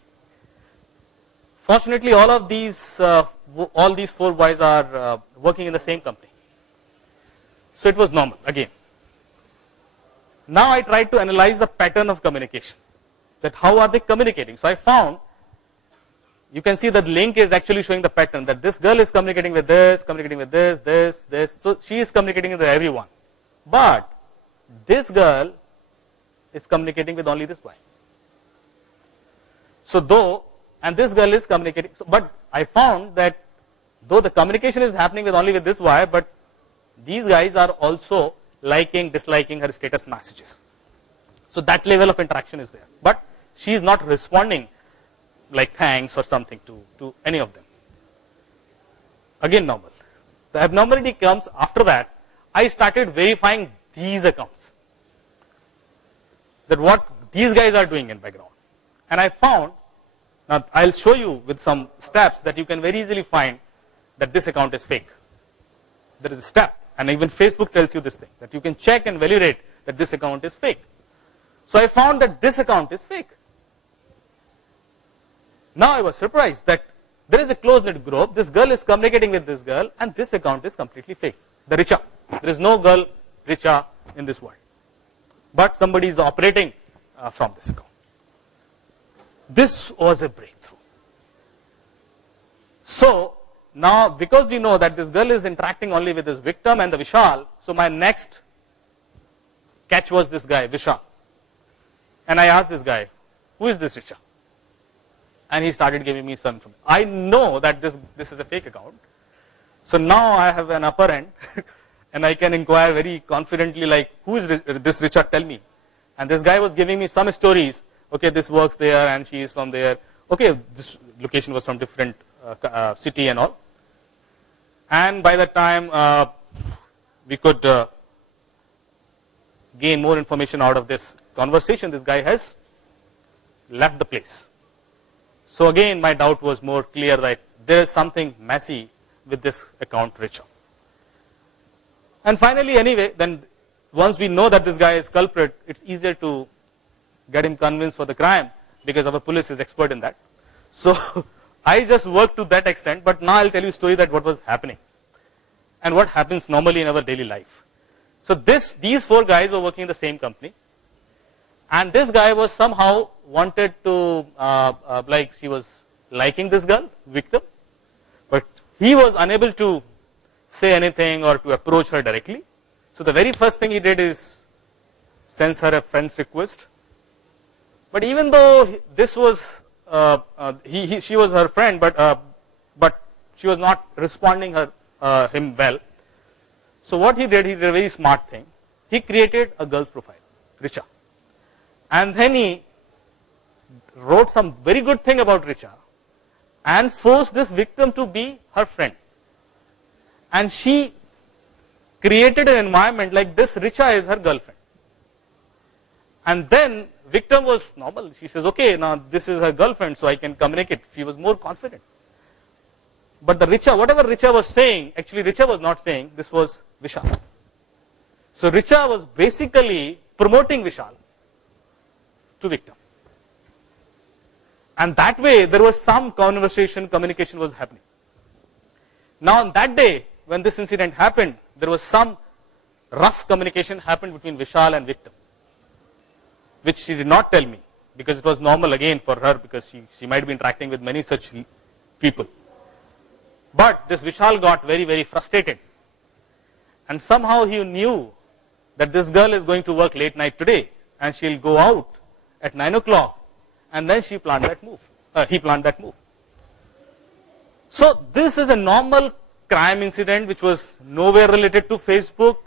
Fortunately, all these 4 boys are working in the same company, so it was normal again. Now I tried to analyze the pattern of communication, that how are they communicating. So I found, you can see that link is actually showing the pattern, that this girl is communicating with this, this. So she is communicating with everyone. But this girl is communicating with only this boy. So and this girl is communicating, but I found that though the communication is happening with only with this boy, but these guys are also liking, disliking her status messages. So that level of interaction is there. But she is not responding like thanks or something to any of them. Again normal. The abnormality comes after that. I started verifying these accounts, that what these guys are doing in background. And I found, now I'll show you with some steps that you can very easily find that this account is fake. There is a step, and even Facebook tells you this thing, that you can check and validate that this account is fake. So I found that this account is fake. Now I was surprised that there is a close-knit group, this girl is communicating with this girl, and this account is completely fake. The Richa. There is no girl Richa in this world. But somebody is operating from this account. This was a breakthrough. So now, because we know that this girl is interacting only with this victim and the Vishal, so my next catch was this guy, Vishal. And I asked this guy, who is this Richa? And he started giving me some information. I know that this is a fake account. So now I have an upper end and I can inquire very confidently, like, who is this Richa, tell me. And this guy was giving me some stories. Okay, this works there and she is from there. Okay, this location was from different city and all. And by that time, we could gain more information out of this conversation this guy has left the place. So again, my doubt was more clear that there is something messy with this account Richa. And finally, anyway, then once we know that this guy is culprit, it's easier to get him convinced for the crime because our police is expert in that. So I just worked to that extent, but now I'll tell you a story that what was happening and what happens normally in our daily life. So these 4 guys were working in the same company, and this guy was somehow wanted to, like she was liking this girl, victim, but he was unable to say anything or to approach her directly. So the very first thing he did is sends her a friend's request. But even though this was, she was her friend, but she was not responding him well. So what he did a very smart thing. He created a girl's profile, Richa. And then he wrote some very good thing about Richa and forced this victim to be her friend. And she created an environment like this Richa is her girlfriend. And then victim was normal. She says, okay, now this is her girlfriend, so I can communicate. She was more confident. But the Richa, whatever Richa was saying, actually Richa was not saying, this was Vishal. So Richa was basically promoting Vishal to victim. And that way there was some conversation, communication was happening. Now on that day, when this incident happened, there was some rough communication happened between Vishal and victim, which she did not tell me because it was normal again for her because she might be interacting with many such people. But this Vishal got very, very frustrated. And somehow he knew that this girl is going to work late night today and she'll go out at 9 o'clock, and then she planned that move. He planned that move. So this is a normal crime incident which was nowhere related to Facebook.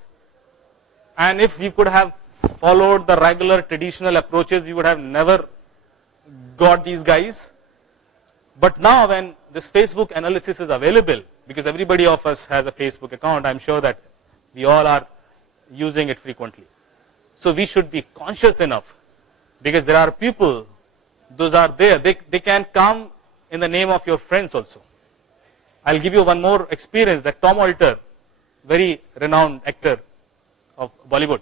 And if you could have followed the regular traditional approaches, you would have never got these guys. But now when this Facebook analysis is available, because everybody of us has a Facebook account, I'm sure that we all are using it frequently. So we should be conscious enough, because there are people, those are there, they can come in the name of your friends also. I'll give you one more experience that Tom Alter, very renowned actor of Bollywood,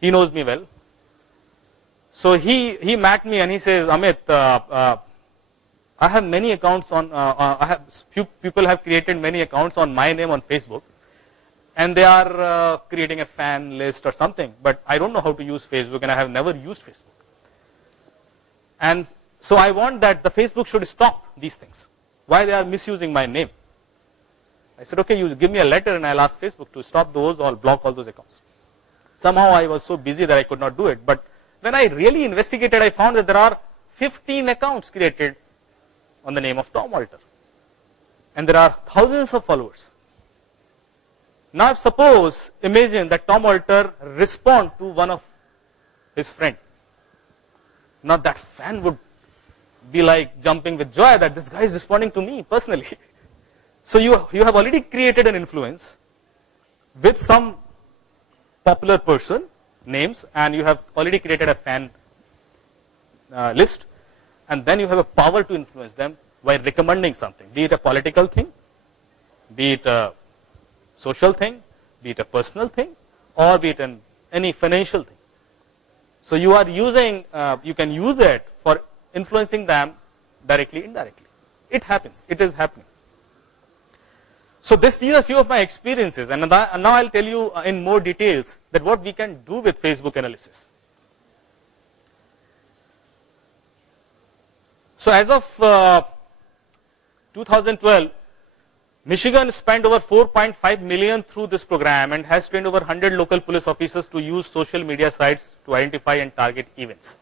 he knows me well. So he met me and he says, Amit, I have many accounts on, few people have created many accounts on my name on Facebook, and they are creating a fan list or something, but I don't know how to use Facebook and I have never used Facebook. And so I want that the Facebook should stop these things. Why they are misusing my name? I said, okay, you give me a letter and I'll ask Facebook to stop those or block all those accounts. Somehow I was so busy that I could not do it. But when I really investigated, I found that there are 15 accounts created on the name of Tom Alter. And there are thousands of followers. Now suppose, imagine that Tom Alter respond to one of his friend. Now that fan would be like jumping with joy that this guy is responding to me personally. So you have already created an influence with some popular person names, and you have already created a fan list, and then you have a power to influence them by recommending something, be it a political thing, be it a social thing, be it a personal thing, or be it any financial thing. So you are using, you can use it for influencing them directly, indirectly. It happens. It is happening. So these are a few of my experiences, and now I'll tell you in more details that what we can do with Facebook analysis. So as of 2012, Michigan spent over 4.5 million through this program and has trained over 100 local police officers to use social media sites to identify and target events.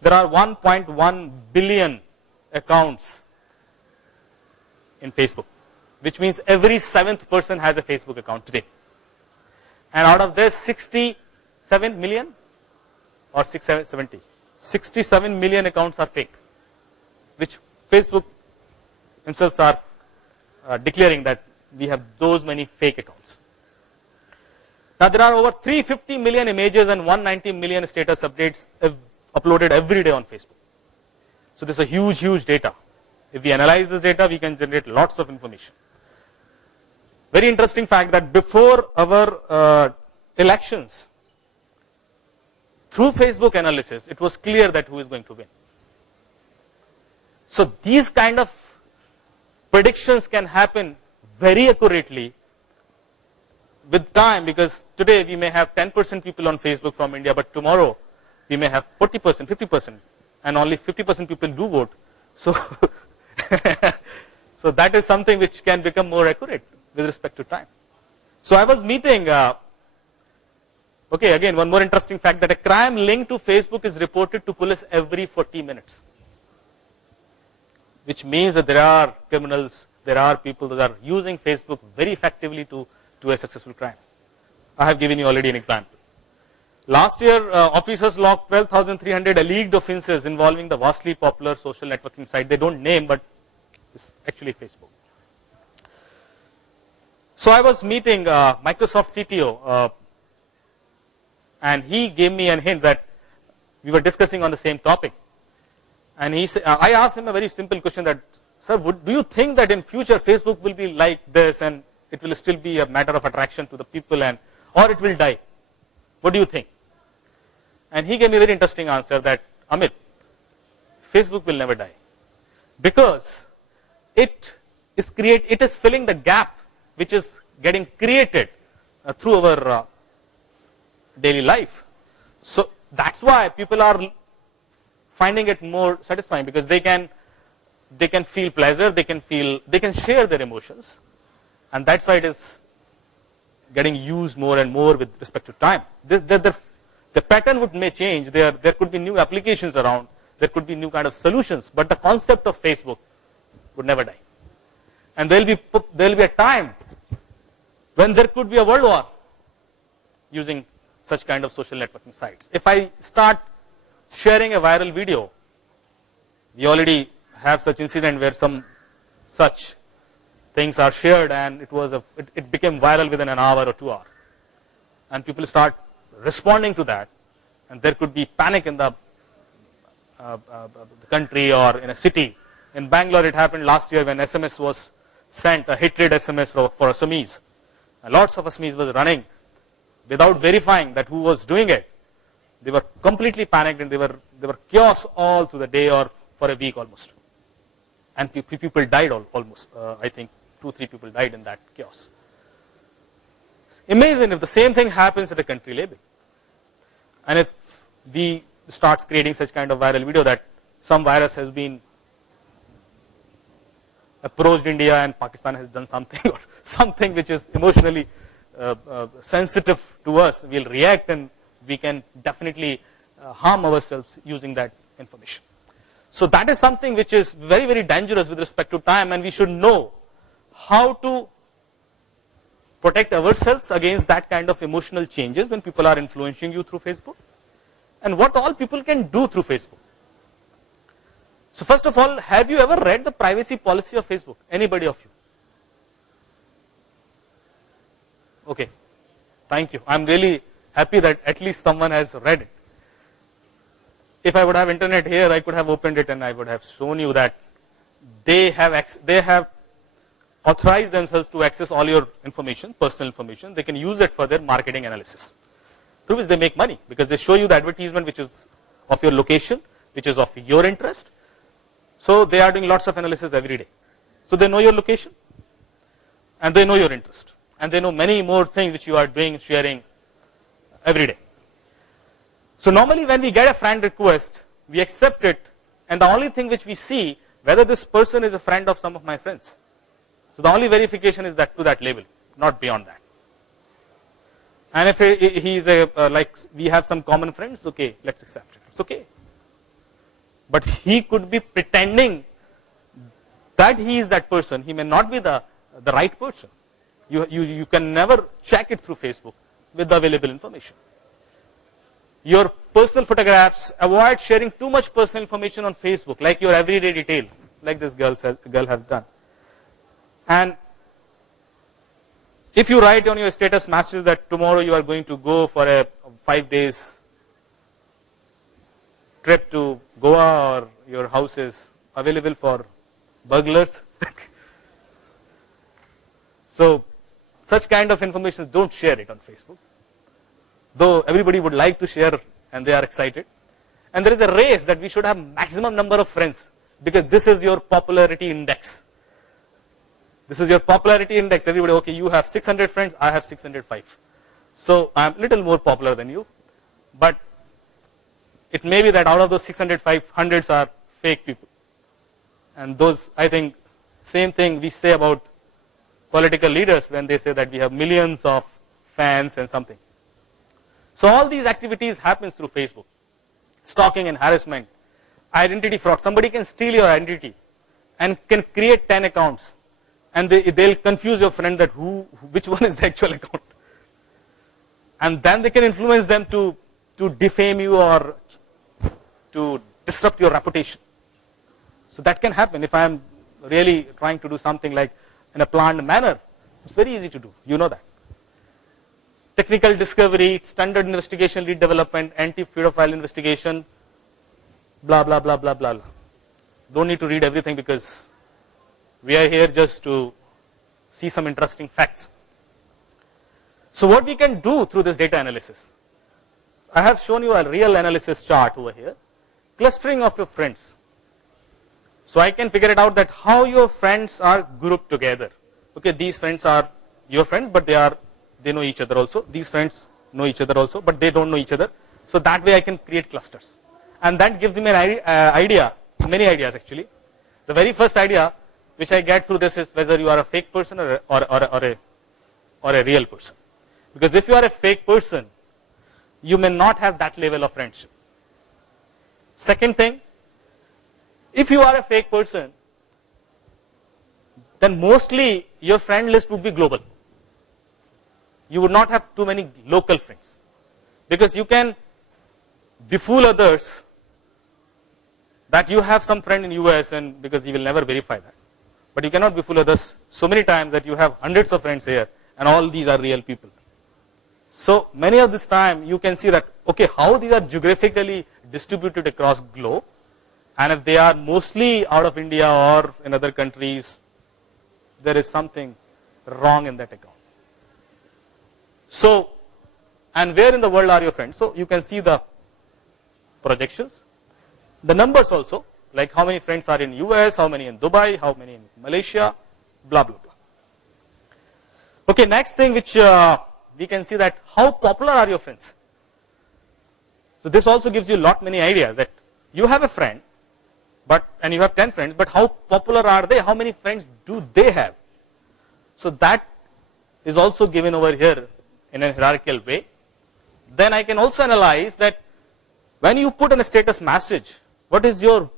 There are 1.1 billion accounts in Facebook, which means every 7th person has a Facebook account today. And out of this, 67 million or 67 million accounts are fake, which Facebook themselves are declaring that we have those many fake accounts. Now there are over 350 million images and 190 million status updates uploaded every day on Facebook. So this is a huge, huge data. If we analyze this data, we can generate lots of information. Very interesting fact that before our elections, through Facebook analysis, it was clear that who is going to win. So these kind of predictions can happen very accurately with time, because today we may have 10% people on Facebook from India, but tomorrow we may have 40%, 50%, and only 50% people do vote. So, so that is something which can become more accurate with respect to time. So I was meeting, okay, again, one more interesting fact, that a crime linked to Facebook is reported to police every 40 minutes. Which means that there are criminals, there are people that are using Facebook very effectively to a successful crime. I have given you already an example. Last year, officers logged 12,300 alleged offences involving the vastly popular social networking site. They don't name, but it's actually Facebook. So I was meeting Microsoft CTO, and he gave me a hint that we were discussing on the same topic. And he said, I asked him a very simple question that, sir, do you think that in future Facebook will be like this and it will still be a matter of attraction to the people, and or it will die? What do you think? And he gave me a very interesting answer that, Amit, Facebook will never die, because it is filling the gap which is getting created through our daily life. So that's why people are finding it more satisfying, because they can feel pleasure, they can share their emotions, and that's why it is getting used more and more with respect to time. The pattern may change. There could be new applications around. There could be new kind of solutions, but the concept of Facebook would never die. And there will be a time when there could be a world war using such kind of social networking sites. If I start sharing a viral video, we already have such incident where some such things are shared, and it became viral within an hour or 2 hours, and people start responding to that, and there could be panic in the country or in a city. In Bangalore, it happened last year when SMS was sent, a hatred SMS for Assamese. And lots of Assamese was running without verifying that who was doing it. They were completely panicked, and they were chaos all through the day or for a week almost. And people died almost. I think 2-3 people died in that chaos. Imagine if the same thing happens at a country level. And if we start creating such kind of viral video that some virus has been approached India and Pakistan has done something, or something which is emotionally sensitive to us, we'll react, and we can definitely harm ourselves using that information. So that is something which is very, very dangerous with respect to time, and we should know how to protect ourselves against that kind of emotional changes when people are influencing you through Facebook, and what all people can do through Facebook. So first of all, have you ever read the privacy policy of Facebook? Anybody of you? Okay, thank you. I'm really happy that at least someone has read it. If I would have internet here, I could have opened it and I would have shown you that they have authorized themselves to access all your information, personal information. They can use it for their marketing analysis, through which they make money, because they show you the advertisement which is of your location, which is of your interest. So they are doing lots of analysis every day. So they know your location, and they know your interest, and they know many more things which you are doing, sharing every day. So normally when we get a friend request, we accept it, and the only thing which we see, whether this person is a friend of some of my friends. So the only verification is that to that label, not beyond that. And if he is like we have some common friends, okay, let's accept it. It's okay. But he could be pretending that he is that person. He may not be the right person. You can never check it through Facebook with the available information. Your personal photographs, avoid sharing too much personal information on Facebook, like your everyday detail, like this girl has done. And if you write on your status message that tomorrow you are going to go for a 5 days trip to Goa or your house is available for burglars. So such kind of information, don't share it on Facebook. Though everybody would like to share and they are excited. And there is a race that we should have maximum number of friends because this is your popularity index. This is your popularity index. Everybody, okay, you have 600 friends, I have 605. So I am a little more popular than you. But it may be that out of those 605, hundreds are fake people. And those, I think, same thing we say about political leaders when they say that we have millions of fans and something. So all these activities happens through Facebook. Stalking and harassment, identity fraud. Somebody can steal your identity and can create 10 accounts. And they'll confuse your friend that which one is the actual account. And then they can influence them to defame you or to disrupt your reputation. So that can happen if I am really trying to do something like in a planned manner. It's very easy to do. You know that. Technical discovery, standard investigation, lead development, anti-pedophile investigation, blah, blah, blah, blah, blah. Don't need to read everything because we are here just to see some interesting facts. So what we can do through this data analysis? I have shown you a real analysis chart over here. Clustering of your friends. So I can figure it out that how your friends are grouped together. Okay, these friends are your friends, but they know each other also. These friends know each other also, but they don't know each other. So that way I can create clusters. And that gives me an idea, many ideas actually. The very first idea which I get through this is whether you are a fake person or a real person. Because if you are a fake person, you may not have that level of friendship. Second thing, if you are a fake person, then mostly your friend list would be global. You would not have too many local friends. Because you can befool others that you have some friend in US and because he will never verify that. But you cannot befool others so many times that you have hundreds of friends here and all these are real people. So many of this time you can see that, okay, how these are geographically distributed across globe, and if they are mostly out of India or in other countries, there is something wrong in that account. So, and where in the world are your friends? So you can see the projections, the numbers also, like how many friends are in US, how many in Dubai, how many in Malaysia, blah, blah, blah. Okay, next thing which we can see that how popular are your friends. So this also gives you lot many ideas that you have a friend, and you have 10 friends, but how popular are they? How many friends do they have? So that is also given over here in a hierarchical way. Then I can also analyze that when you put in a status message, what is your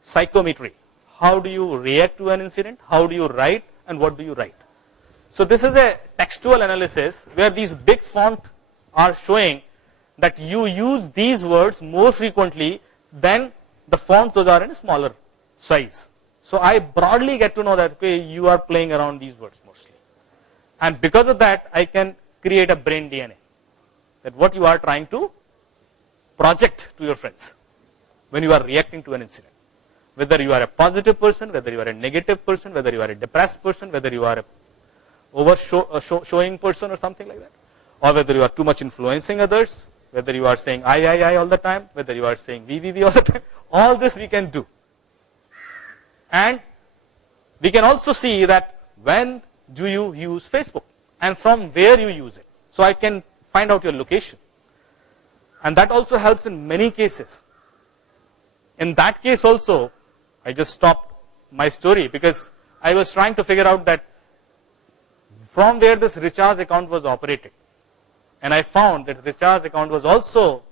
psychometry? How do you react to an incident? How do you write and what do you write? So this is a textual analysis where these big font are showing that you use these words more frequently than the fonts those are in a smaller size. So I broadly get to know that, okay, you are playing around these words mostly. And because of that, I can create a brain DNA. That what you are trying to project to your friends when you are reacting to an incident. Whether you are a positive person, whether you are a negative person, whether you are a depressed person, whether you are a showing person or something like that. Or whether you are too much influencing others, whether you are saying I all the time, whether you are saying we all the time. All this we can do. And we can also see that when do you use Facebook and from where you use it. So I can find out your location. And that also helps in many cases. In that case also, I just stopped my story because I was trying to figure out that from where this Richard's account was operated. And I found that Richard's account was also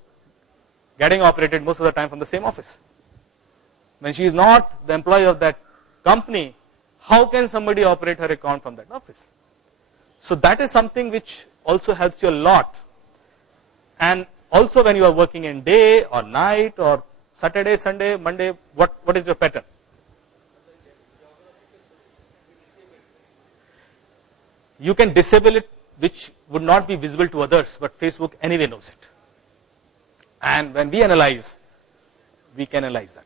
getting operated most of the time from the same office. When she is not the employee of that company, how can somebody operate her account from that office? So that is something which also helps you a lot. And also when you are working in day or night or Saturday, Sunday, Monday, what is your pattern? You can disable it, which would not be visible to others, but Facebook anyway knows it. And when we analyze we can analyze that.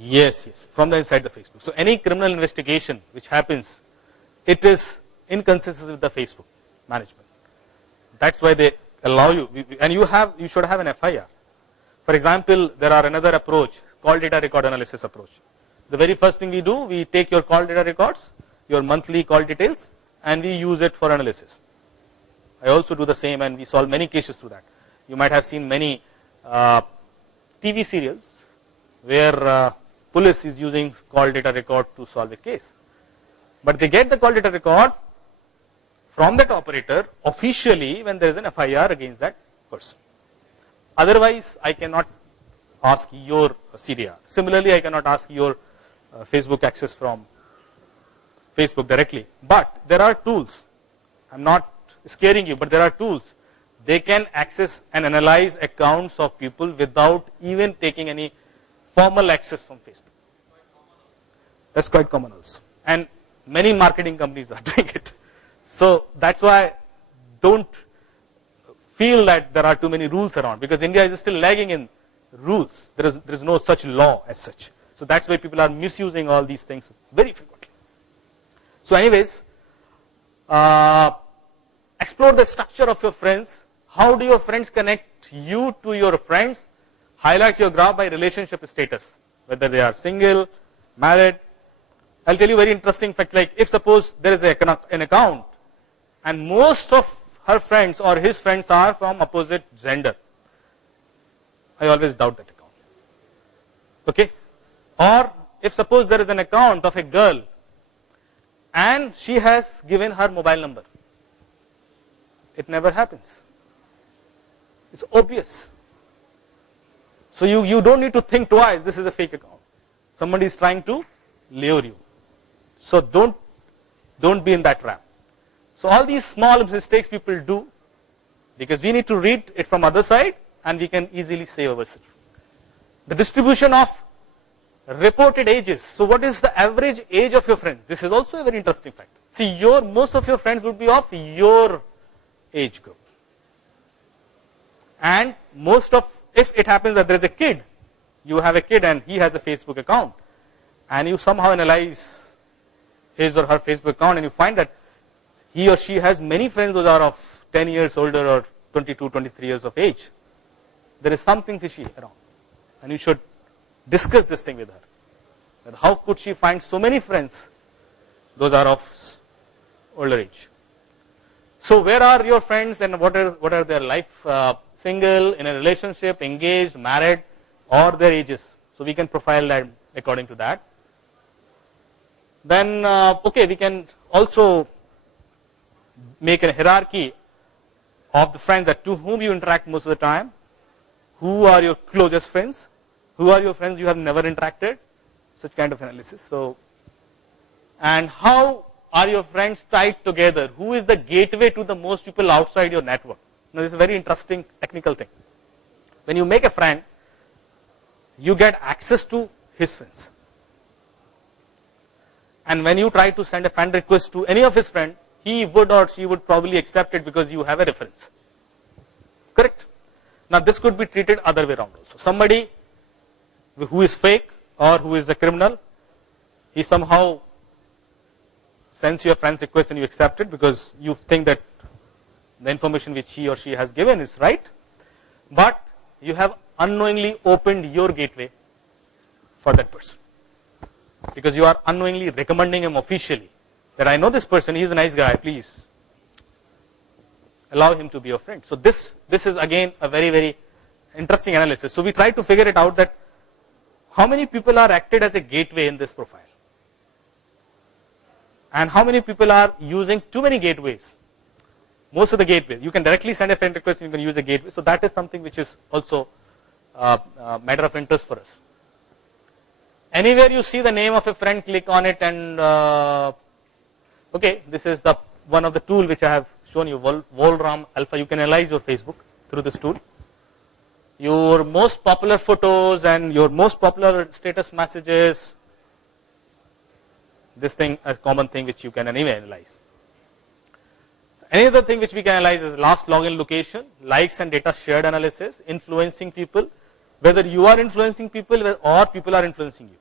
Yes, yes, from the inside the Facebook. So any criminal investigation which happens, it is inconsistent with the Facebook management. That's why they allow you, and you should have an FIR. For example, there are another approach, call data record analysis approach. The very first thing we do, we take your call data records, your monthly call details, and we use it for analysis. I also do the same, and we solve many cases through that. You might have seen many TV serials where police is using call data record to solve a case. But they get the call data record from that operator officially when there is an FIR against that person. Otherwise, I cannot ask your CDR. Similarly, I cannot ask your Facebook access from Facebook directly. But there are tools. I'm not scaring you, but there are tools. They can access and analyze accounts of people without even taking any formal access from Facebook. That's quite common also. And many marketing companies are doing it. So that's why don't feel that there are too many rules around, because India is still lagging in rules. There is no such law as such. So that's why people are misusing all these things very frequently. So anyways, explore the structure of your friends. How do your friends connect you to your friends? Highlight your graph by relationship status, whether they are single, married. I'll tell you a very interesting fact, like if suppose there is an account and most of her friends or his friends are from opposite gender, I always doubt that account. Okay? Or if suppose there is an account of a girl and she has given her mobile number, it never happens. It's obvious. So you don't need to think twice, this is a fake account. Somebody is trying to lure you. So don't be in that trap. So all these small mistakes people do, because we need to read it from other side and we can easily save ourselves. The distribution of reported ages. So what is the average age of your friends? This is also a very interesting fact. See, most of your friends would be of your age group. And if it happens that there is a kid, you have a kid and he has a Facebook account, and you somehow analyze his or her Facebook account and you find that he or she has many friends those are of 10 years older or 22, 23 years of age, there is something fishy around. And you should discuss this thing with her. That how could she find so many friends those are of older age? So where are your friends and what are their life, single, in a relationship, engaged, married, or their ages? So we can profile them according to that. Then, okay, we can also make a hierarchy of the friends that to whom you interact most of the time. Who are your closest friends? Who are your friends you have never interacted? Such kind of analysis. So, and how are your friends tied together? Who is the gateway to the most people outside your network? Now, this is a very interesting technical thing. When you make a friend, you get access to his friends. And when you try to send a friend request to any of his friends, he would or she would probably accept it because you have a reference. Correct? Now, this could be treated other way around also. Somebody who is fake or who is a criminal, he somehow sends you a friend's request and you accept it because you think that the information which he or she has given is right, but you have unknowingly opened your gateway for that person, because you are unknowingly recommending him officially that I know this person, he is a nice guy, please allow him to be your friend. So this is again a very, very interesting analysis. So we try to figure it out that how many people are acted as a gateway in this profile, and how many people are using too many gateways. Most of the gateways, you can directly send a friend request and you can use a gateway. So that is something which is also a matter of interest for us. Anywhere you see the name of a friend, click on it and okay, this is the one of the tool which I have shown you, Volram Alpha. You can analyze your Facebook through this tool. Your most popular photos and your most popular status messages, this thing, a common thing which you can anyway analyze. Any other thing which we can analyze is last login location, likes and data shared analysis, influencing people, whether you are influencing people or people are influencing you.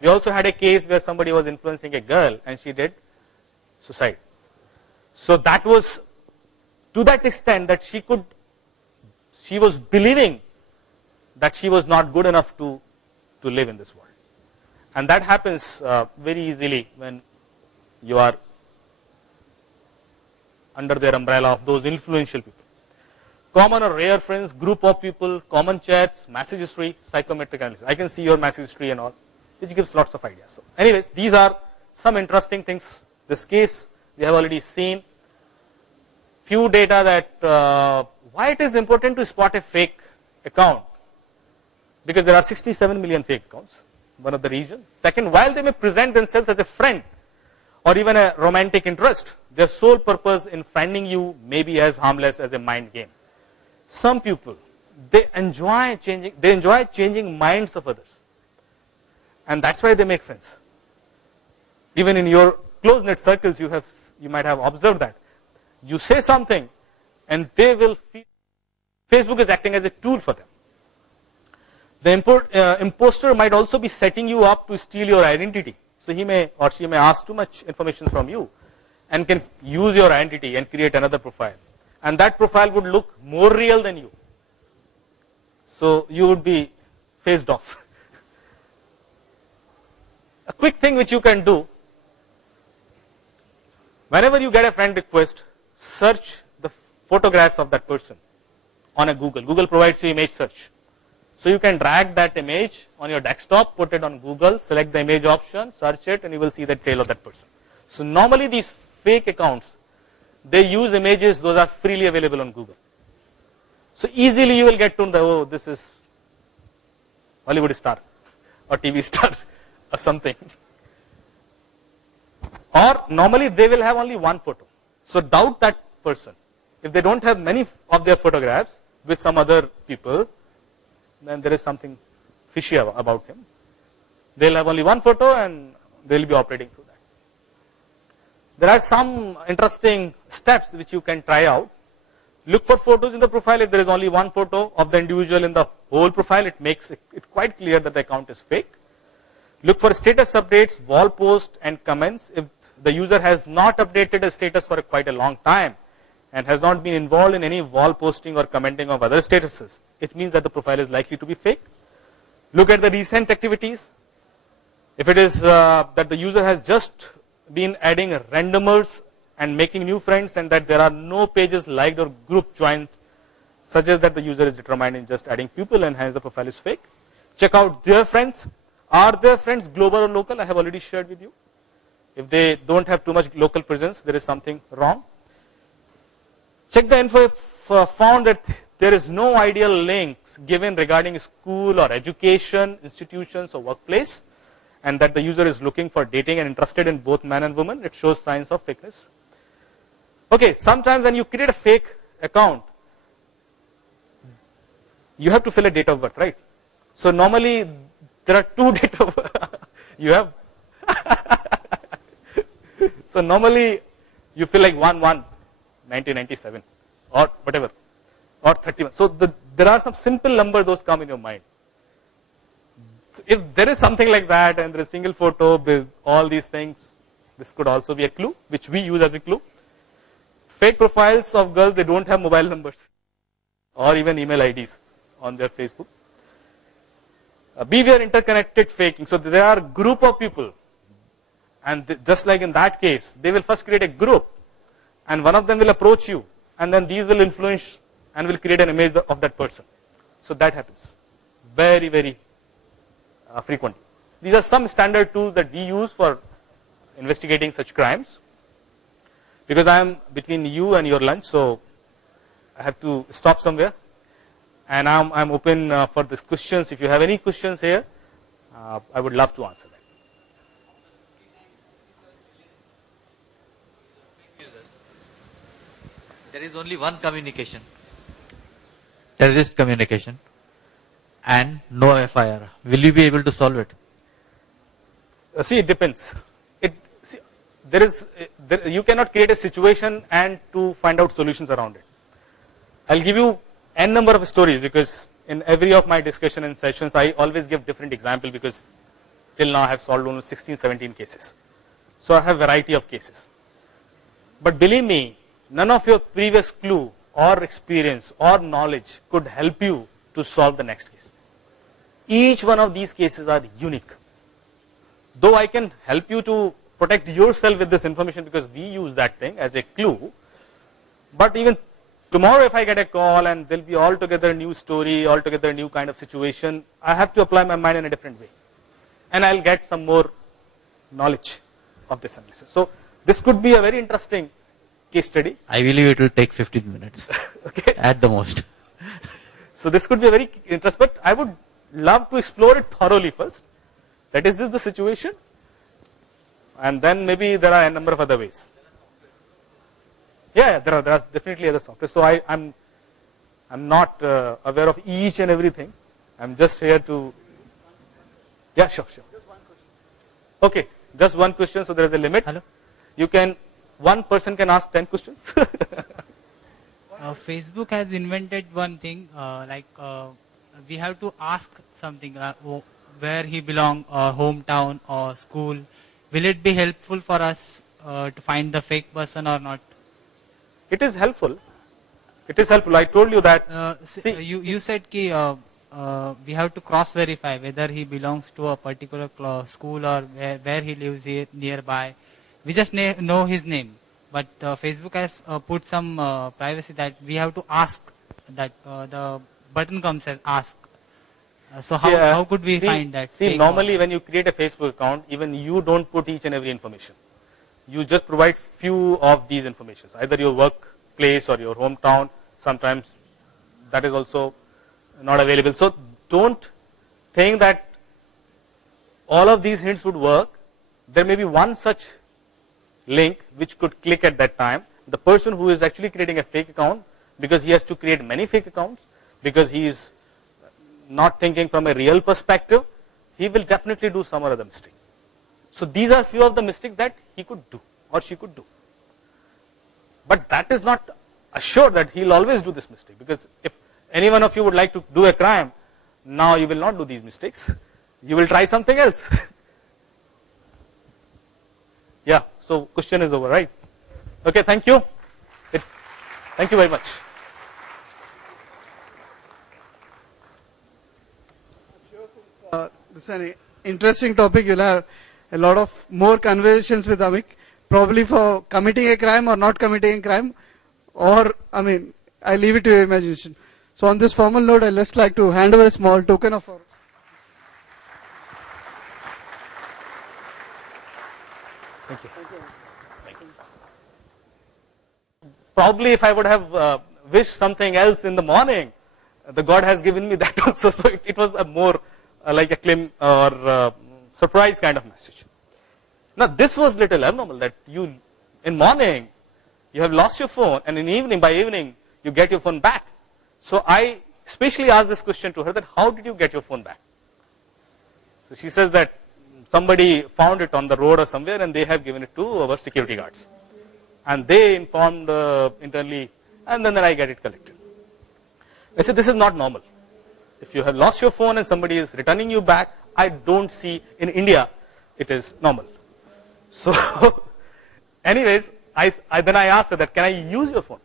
We also had a case where somebody was influencing a girl and she did suicide. So that was to that extent that she was believing that she was not good enough to live in this world. And that happens very easily when you are under their umbrella of those influential people. Common or rare friends, group of people, common chats, message history, psychometric analysis. I can see your message history and all, which gives lots of ideas. So anyways, these are some interesting things. This case we have already seen. Few data that why it is important to spot a fake account. Because there are 67 million fake accounts, one of the reasons. Second, while they may present themselves as a friend or even a romantic interest, their sole purpose in friending you may be as harmless as a mind game. Some people, they enjoy changing minds of others. And that's why they make friends. Even in your close-knit circles, you might have observed that. You say something and they will feel Facebook is acting as a tool for them. The imposter might also be setting you up to steal your identity. So he may or she may ask too much information from you and can use your identity and create another profile. And that profile would look more real than you. So you would be phased off. A quick thing which you can do, whenever you get a friend request, search the photographs of that person on a Google. Google provides you image search. So you can drag that image on your desktop, put it on Google, select the image option, search it, and you will see the trail of that person. So normally these fake accounts, they use images, those are freely available on Google. So easily you will get to know, oh, this is Hollywood star or TV star or something. Or normally they will have only one photo. So doubt that person. If they don't have many of their photographs with some other people, then there is something fishy about him. They'll have only one photo and they'll be operating through that. There are some interesting steps which you can try out. Look for photos in the profile. If there is only one photo of the individual in the whole profile, it makes it quite clear that the account is fake. Look for status updates, wall posts and comments. If the user has not updated a status for quite a long time and has not been involved in any wall posting or commenting of other statuses, it means that the profile is likely to be fake. Look at the recent activities. If it is that the user has just been adding randomers and making new friends and that there are no pages liked or group joined, such as that the user is determined in just adding people and hence the profile is fake. Check out their friends. Are their friends global or local? I have already shared with you. If they don't have too much local presence, there is something wrong. Check the info if found that there is no ideal links given regarding school or education, institutions or workplace, and that the user is looking for dating and interested in both man and woman, it shows signs of fakeness. Okay, sometimes when you create a fake account, you have to fill a date of birth, right? So normally there are two date of you have. So normally you feel like 1/1/1997 or whatever, or 31. So there are some simple numbers those come in your mind. So if there is something like that and there is single photo with all these things, this could also be a clue which we use as a clue. Fake profiles of girls, they don't have mobile numbers or even email IDs on their Facebook. Beware interconnected faking. So there are a group of people, and just like in that case, they will first create a group and one of them will approach you and then these will influence and will create an image of that person. So that happens very, very frequently. These are some standard tools that we use for investigating such crimes. Because I am between you and your lunch, so I have to stop somewhere. And I'm open for these questions. If you have any questions here, I would love to answer them. There is only one communication, terrorist communication, and no FIR. Will you be able to solve it? See, it depends. you cannot create a situation and to find out solutions around it. I'll give you n number of stories because in every of my discussion and sessions, I always give different example because till now I have solved almost 16, 17 cases. So I have variety of cases. But believe me, none of your previous clue or experience or knowledge could help you to solve the next case. Each one of these cases are unique. Though I can help you to protect yourself with this information because we use that thing as a clue, but even tomorrow if I get a call and there'll be altogether new story, altogether new kind of situation, I have to apply my mind in a different way. And I'll get some more knowledge of this analysis. So this could be a very interesting case study. I believe it will take 15 minutes Okay. at the most. So this could be a very interesting, but I would love to explore it thoroughly first. That is this the situation? And then maybe there are a number of other ways. Yeah, there are definitely other software. So I'm not aware of each and everything. I'm just here to. Yeah, sure. Okay, just one question. So there is a limit. Hello. One person can ask 10 questions. Facebook has invented one thing, we have to ask something, where he belong, hometown or school. Will it be helpful for us to find the fake person or not? It is helpful. It is helpful. I told you that. You said we have to cross verify whether he belongs to a particular school or where he lives here nearby. We just know his name, but Facebook has put some privacy that we have to ask, that the button comes as ask. So how could we find that? See, normally when you create a Facebook account, even you don't put each and every information. You just provide few of these informations, either your workplace or your hometown. Sometimes that is also not available. So don't think that all of these hints would work. There may be one such link which could click at that time. The person who is actually creating a fake account, because he has to create many fake accounts, because he is not thinking from a real perspective, he will definitely do some or other mistake. So these are few of the mistakes that he could do or she could do. But that is not assured that he will always do this mistake, because if any one of you would like to do a crime, now you will not do these mistakes. You will try something else. Yeah, so question is over, right? Okay, thank you. Thank you very much. This is an interesting topic. You'll have a lot of more conversations with Amik, probably for committing a crime or not committing a crime, or, I leave it to your imagination. So on this formal note, I'd just like to hand over a small token of our. Thank you. Thank you. Probably if I would have wished something else in the morning, the God has given me that also. So it was a more like a claim or surprise kind of message. Now this was little abnormal, that you in morning you have lost your phone, and in evening, by evening you get your phone back. So I especially asked this question to her, that how did you get your phone back? So she says that somebody found it on the road or somewhere and they have given it to our security guards, and they informed internally, and then I get it collected. I said this is not normal. If you have lost your phone and somebody is returning you back, I don't see in India it is normal. So anyways, then I asked her that, can I use your phone?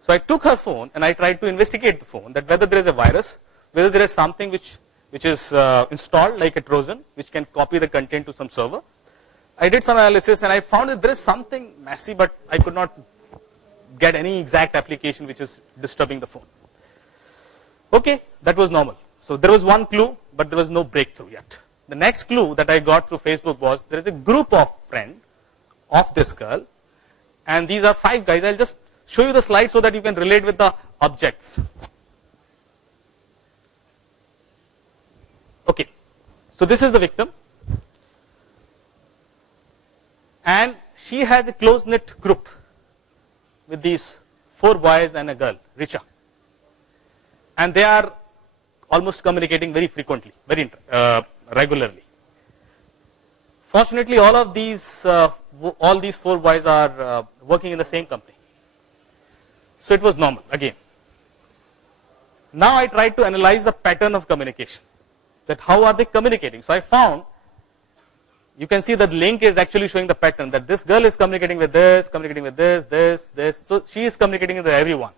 So I took her phone and I tried to investigate the phone, that whether there is a virus, whether there is something which is installed like a Trojan, which can copy the content to some server. I did some analysis and I found that there is something messy, but I could not get any exact application which is disturbing the phone. Okay, that was normal. So there was one clue, but there was no breakthrough yet. The next clue that I got through Facebook was, there is a group of friends of this girl, and these are 5 guys. I'll just show you the slide so that you can relate with the objects. Okay, so this is the victim, and she has a close-knit group with these 4 boys and a girl, Richa, and they are almost communicating very frequently, very regularly. Fortunately, all these 4 boys are working in the same company. So it was normal again. Now I tried to analyze the pattern of communication, that how are they communicating. So I found, you can see that link is actually showing the pattern, that this girl is communicating with this, this. So she is communicating with everyone.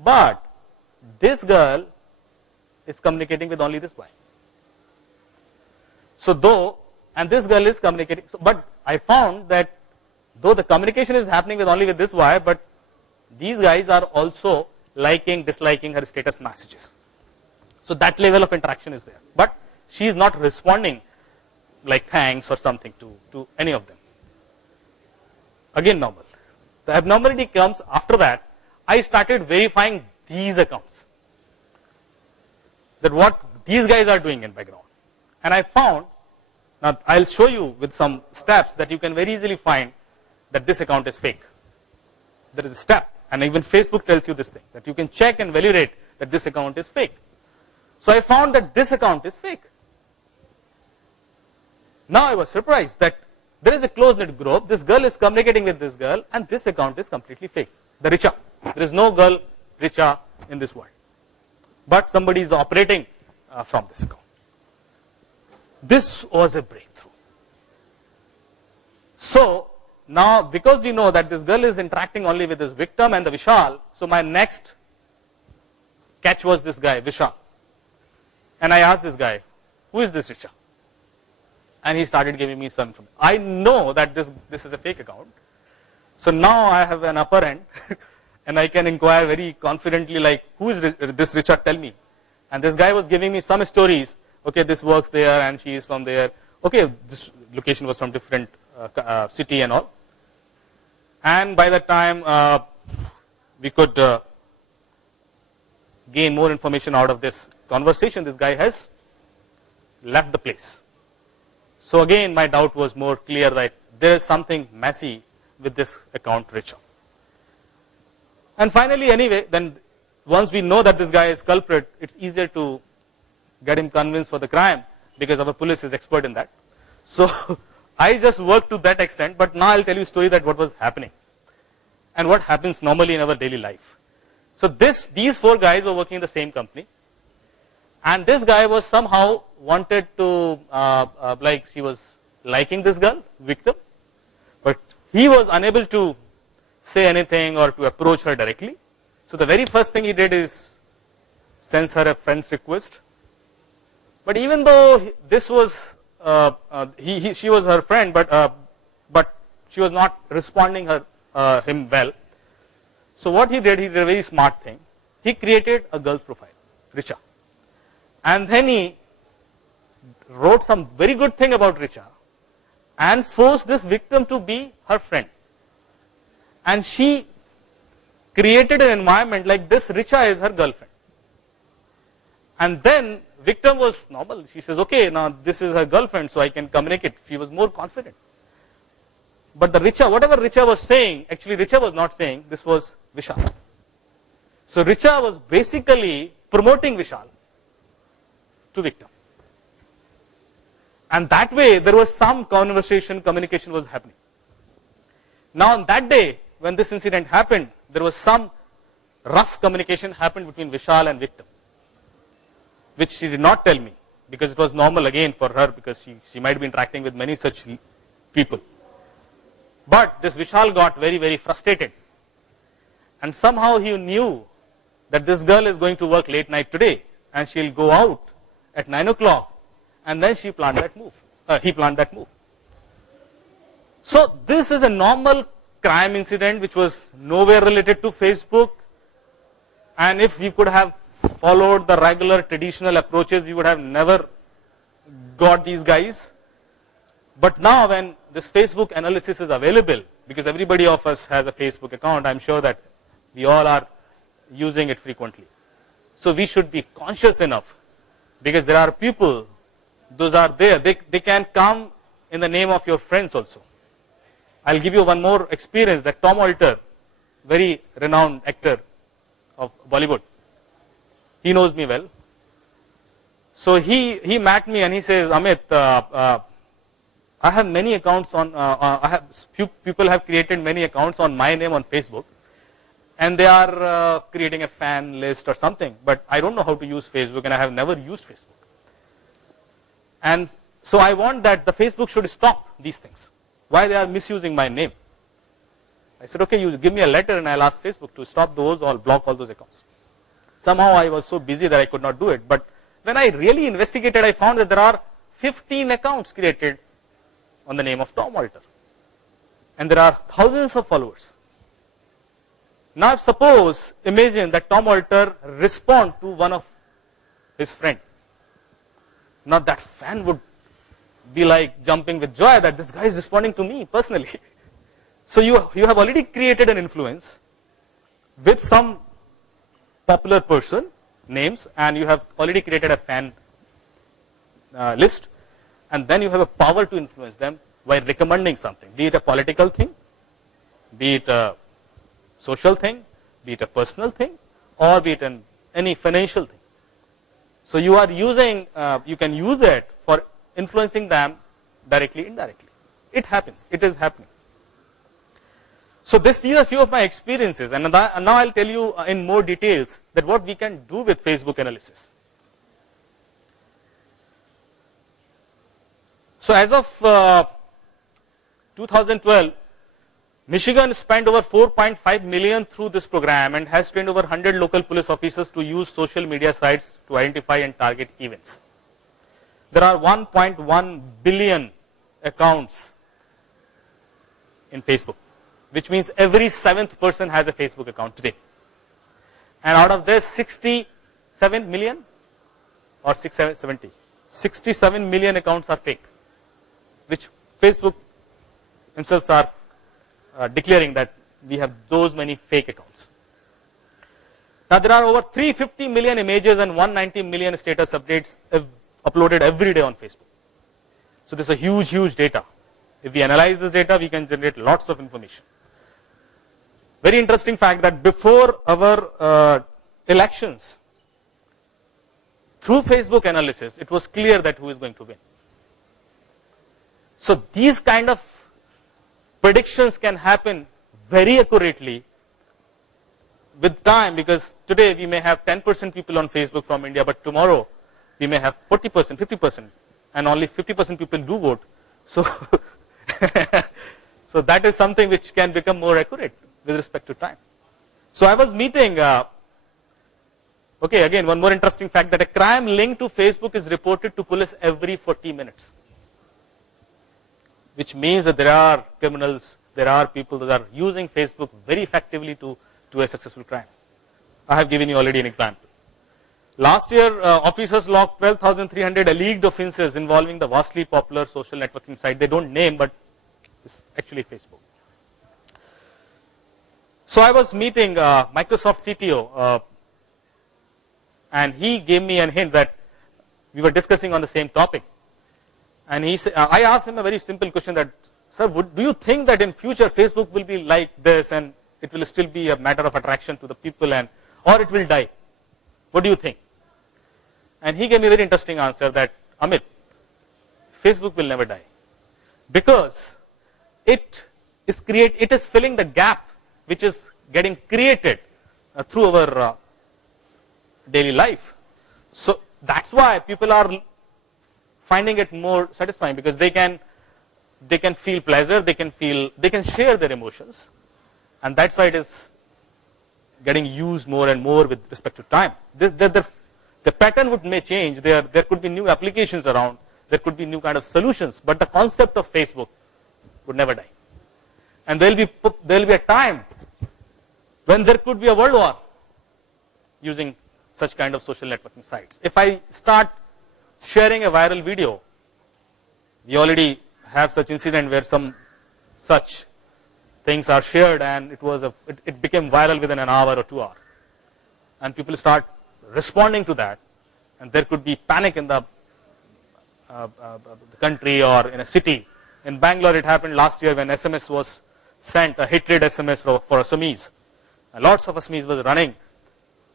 But this girl is communicating with only this boy. So and this girl is communicating, but I found that though the communication is happening only with this boy, but these guys are also liking, disliking her status messages. So that level of interaction is there. But she is not responding like thanks or something to any of them. Again normal. The abnormality comes after that. I started verifying these accounts, that what these guys are doing in background. And I found, now I'll show you with some steps that you can very easily find that this account is fake. There is a step, and even Facebook tells you this thing, that you can check and validate that this account is fake. So I found that this account is fake. Now I was surprised that there is a close-knit group, this girl is communicating with this girl, and this account is completely fake. The Richa. There is no girl Richa in this world. But somebody is operating from this account. This was a breakthrough. So now, because we know that this girl is interacting only with this victim and the Vishal, so my next catch was this guy, Vishal. And I asked this guy, who is this Richa? And he started giving me some information. I know that this is a fake account. So now I have an upper end and I can inquire very confidently, like, who is this Richa, tell me. And this guy was giving me some stories. Okay, this works there and she is from there. Okay, this location was from different city and all. And by that time, we could gain more information out of this conversation. This guy has left the place. So again, my doubt was more clear that there is something messy with this account Richa. And finally, anyway, then once we know that this guy is culprit, it's easier to get him convinced for the crime because our police is expert in that. So I just worked to that extent, but now I'll tell you a story that what was happening and what happens normally in our daily life. So these 4 guys were working in the same company, and this guy was somehow wanted to, like she was liking this girl, victim, but he was unable to say anything or to approach her directly. So the very first thing he did is sends her a friend's request. But even though this was, she was her friend, but she was not responding him well. So what he did a very smart thing. He created a girl's profile, Richa. And then he wrote some very good thing about Richa and forced this victim to be her friend. And she created an environment like this Richa is her girlfriend. And then victim was normal. She says, okay, now this is her girlfriend, so I can communicate. She was more confident. But the Richa, whatever Richa was saying, actually Richa was not saying, this was Vishal. So Richa was basically promoting Vishal to victim. And that way, there was some conversation, communication was happening. Now on that day, when this incident happened, there was some rough communication happened between Vishal and victim, which she did not tell me, because it was normal again for her, because she might be interacting with many such people. But this Vishal got very, very frustrated. And somehow he knew that this girl is going to work late night today, and she'll go out at 9 o'clock, and then she planned that move. He planned that move. So this is a normal crime incident which was nowhere related to Facebook. And if we could have followed the regular traditional approaches, we would have never got these guys. But now when this Facebook analysis is available, because everybody of us has a Facebook account, I'm sure that we all are using it frequently. So we should be conscious enough, because there are people, those are there, they can come in the name of your friends also. I'll give you one more experience, that Tom Alter, very renowned actor of Bollywood. He knows me well. So he met me and he says, Amit, I have many accounts on, few people have created many accounts on my name on Facebook, and they are creating a fan list or something, but I don't know how to use Facebook, and I have never used Facebook. And so I want that the Facebook should stop these things. Why they are misusing my name? I said, okay, you give me a letter and I'll ask Facebook to stop those or block all those accounts. Somehow I was so busy that I could not do it. But when I really investigated, I found that there are 15 accounts created on the name of Tom Walter. And there are thousands of followers. Now suppose, imagine that Tom Walter respond to one of his friend. Now that fan would be like jumping with joy that this guy is responding to me personally. So you have already created an influence with some popular person names, and you have already created a fan list, and then you have a power to influence them by recommending something, be it a political thing, be it a social thing, be it a personal thing, or be it any financial thing. So you are using, you can use it for influencing them directly, indirectly. It happens. It is happening. So these are a few of my experiences, and now I'll tell you in more details that what we can do with Facebook analysis. So as of 2012, Michigan spent over 4.5 million through this program and has trained over 100 local police officers to use social media sites to identify and target events. There are 1.1 billion accounts in Facebook, which means every 7th person has a Facebook account today. And out of this, 67 million or 67 million accounts are fake, which Facebook themselves are declaring that we have those many fake accounts. Now there are over 350 million images and 190 million status updates uploaded every day on Facebook. So this is a huge, huge data. If we analyze this data, we can generate lots of information. Very interesting fact that before our elections, through Facebook analysis, it was clear that who is going to win. So these kind of predictions can happen very accurately with time, because today we may have 10% people on Facebook from India, but tomorrow we may have 40%, 50%, and only 50% people do vote. So, so that is something which can become more accurate with respect to time. So I was meeting, okay, again, one more interesting fact that a crime linked to Facebook is reported to police every 40 minutes. Which means that there are criminals, there are people that are using Facebook very effectively to a successful crime. I have given you already an example. Last year, officers logged 12,300 alleged offenses involving the vastly popular social networking site. They don't name, but it's actually Facebook. So I was meeting Microsoft CTO, and he gave me a hint that we were discussing on the same topic. And he said, I asked him a very simple question that, sir, do you think that in future Facebook will be like this and it will still be a matter of attraction to the people, and or it will die? What do you think? And he gave me a very interesting answer that, Amit, Facebook will never die, because it is filling the gap which is getting created through our daily life. So that's why people are finding it more satisfying, because they can feel pleasure, they can share their emotions, and that's why it is getting used more and more with respect to time. The pattern may change. There could be new applications around. There could be new kind of solutions, but the concept of Facebook would never die. And there will be a time when there could be a world war using such kind of social networking sites. If I start sharing a viral video, we already have such incident where some such things are shared, and it became viral within an hour or 2 hours, and people start responding to that, and there could be panic in the country or in a city. In Bangalore, it happened last year when SMS was sent, a hatred SMS for Assamese, and lots of Assamese was running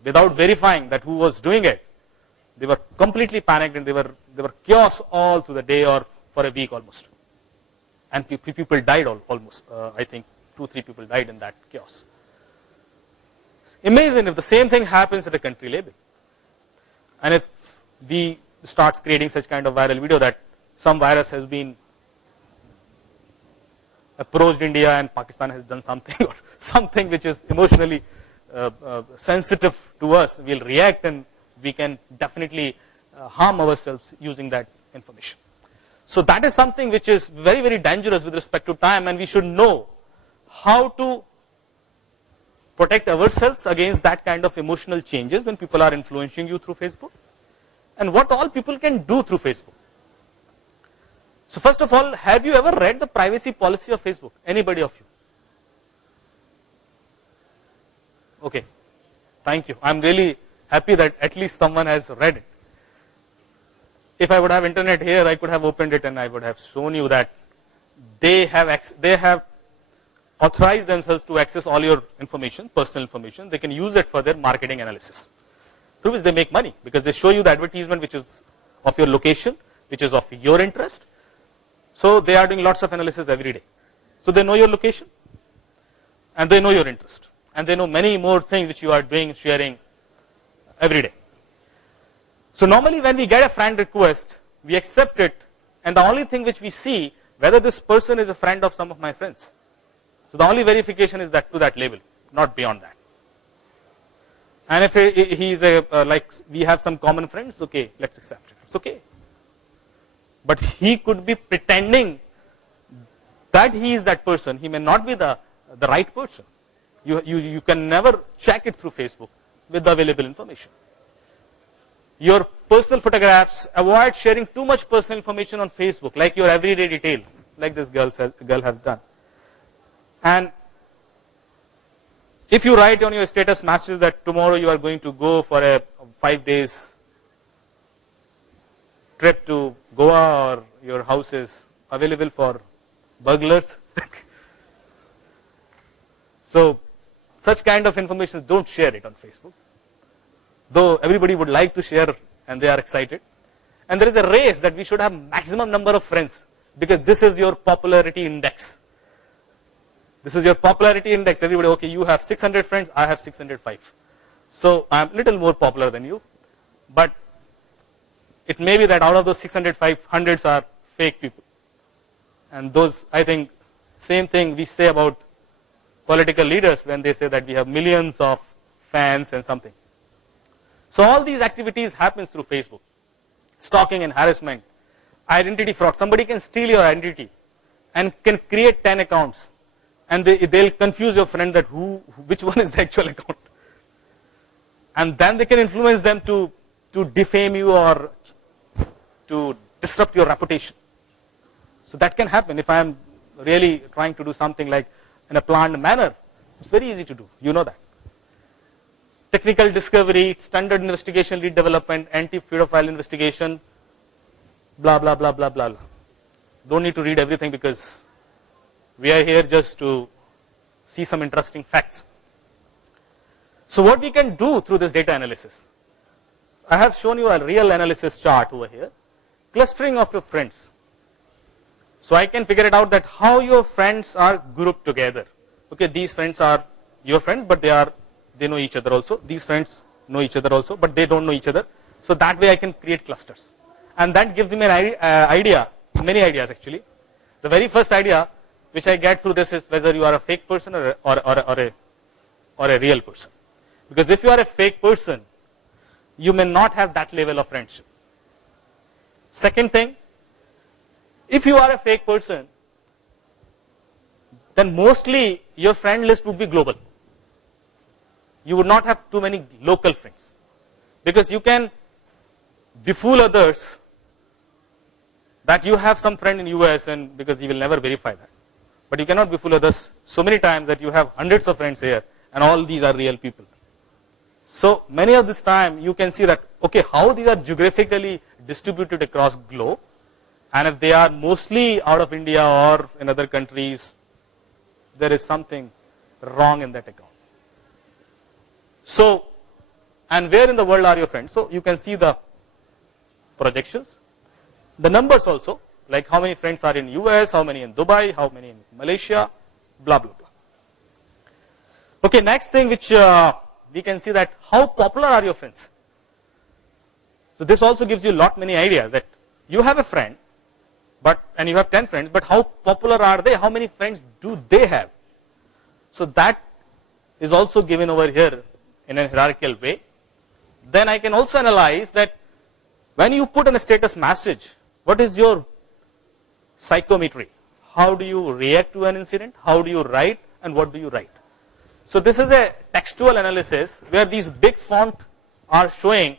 without verifying that who was doing it. They were completely panicked, and they were chaos all through the day or for a week almost. and people died almost. I think 2-3 people died in that chaos. Imagine if the same thing happens at a country level, and if we start creating such kind of viral video that some virus has been approached India and Pakistan has done something or something which is emotionally sensitive to us, we'll react and we can definitely harm ourselves using that information. So that is something which is very, very dangerous with respect to time, and we should know how to protect ourselves against that kind of emotional changes when people are influencing you through Facebook, and what all people can do through Facebook. So first of all, have you ever read the privacy policy of Facebook? Anybody of you? Okay, thank you. I'm really happy that at least someone has read it. If I would have internet here, I could have opened it and I would have shown you that they have authorized themselves to access all your information, personal information. They can use it for their marketing analysis, through which they make money, because they show you the advertisement which is of your location, which is of your interest. So they are doing lots of analysis every day. So they know your location and they know your interest, and they know many more things which you are doing, sharing every day. So normally when we get a friend request, we accept it, and the only thing which we see whether this person is a friend of some of my friends. So the only verification is that to that level, not beyond that. And if he is like we have some common friends, okay, let's accept it. It's okay. But he could be pretending that he is that person. He may not be the right person. You can never check it through Facebook with the available information. Your personal photographs, avoid sharing too much personal information on Facebook, like your everyday detail, like this girl has done. And if you write on your status message that tomorrow you are going to go for a 5 days trip to Goa, or your house is available for burglars, so such kind of information, don't share it on Facebook. Though everybody would like to share and they are excited. And there is a race that we should have maximum number of friends, because this is your popularity index. This is your popularity index. Everybody, okay, you have 600 friends, I have 605. So I am a little more popular than you. But it may be that out of those 605, hundreds are fake people. And those, I think, same thing we say about political leaders when they say that we have millions of fans and something. So all these activities happens through Facebook. Stalking and harassment, identity fraud. Somebody can steal your identity and can create 10 accounts, and they'll confuse your friend that which one is the actual account. And then they can influence them to defame you or to disrupt your reputation. So that can happen if I am really trying to do something like in a planned manner. It's very easy to do. You know that. Technical discovery, standard investigation, lead development, anti-pedophile investigation, blah, blah, blah, blah, blah, blah. Don't need to read everything because we are here just to see some interesting facts. So what we can do through this data analysis, I have shown you a real analysis chart over here, clustering of your friends. So I can figure it out that how your friends are grouped together. Okay, these friends are your friends, but they know each other also. These friends know each other also, but they don't know each other. So that way I can create clusters. And that gives me an idea, many ideas actually. The very first idea which I get through this is whether you are a fake person or a real person. Because if you are a fake person, you may not have that level of friendship. Second thing, if you are a fake person, then mostly your friend list would be global. You would not have too many local friends, because you can befool others that you have some friend in US, and because you will never verify that. But you cannot befool others so many times that you have hundreds of friends here and all these are real people. So many of this time you can see that, okay, how these are geographically distributed across globe, and if they are mostly out of India or in other countries, there is something wrong in that account. So, and where in the world are your friends? So you can see the projections, the numbers also. like how many friends are in US, how many in Dubai, how many in Malaysia, blah, blah, blah. Okay, next thing which we can see that how popular are your friends. So this also gives you many ideas that you have a friend, and you have 10 friends, but how popular are they? How many friends do they have? So that is also given over here in a hierarchical way. Then I can also analyze that when you put in a status message, what is your psychometry? How do you react to an incident? How do you write? And what do you write? So this is a textual analysis where these big font are showing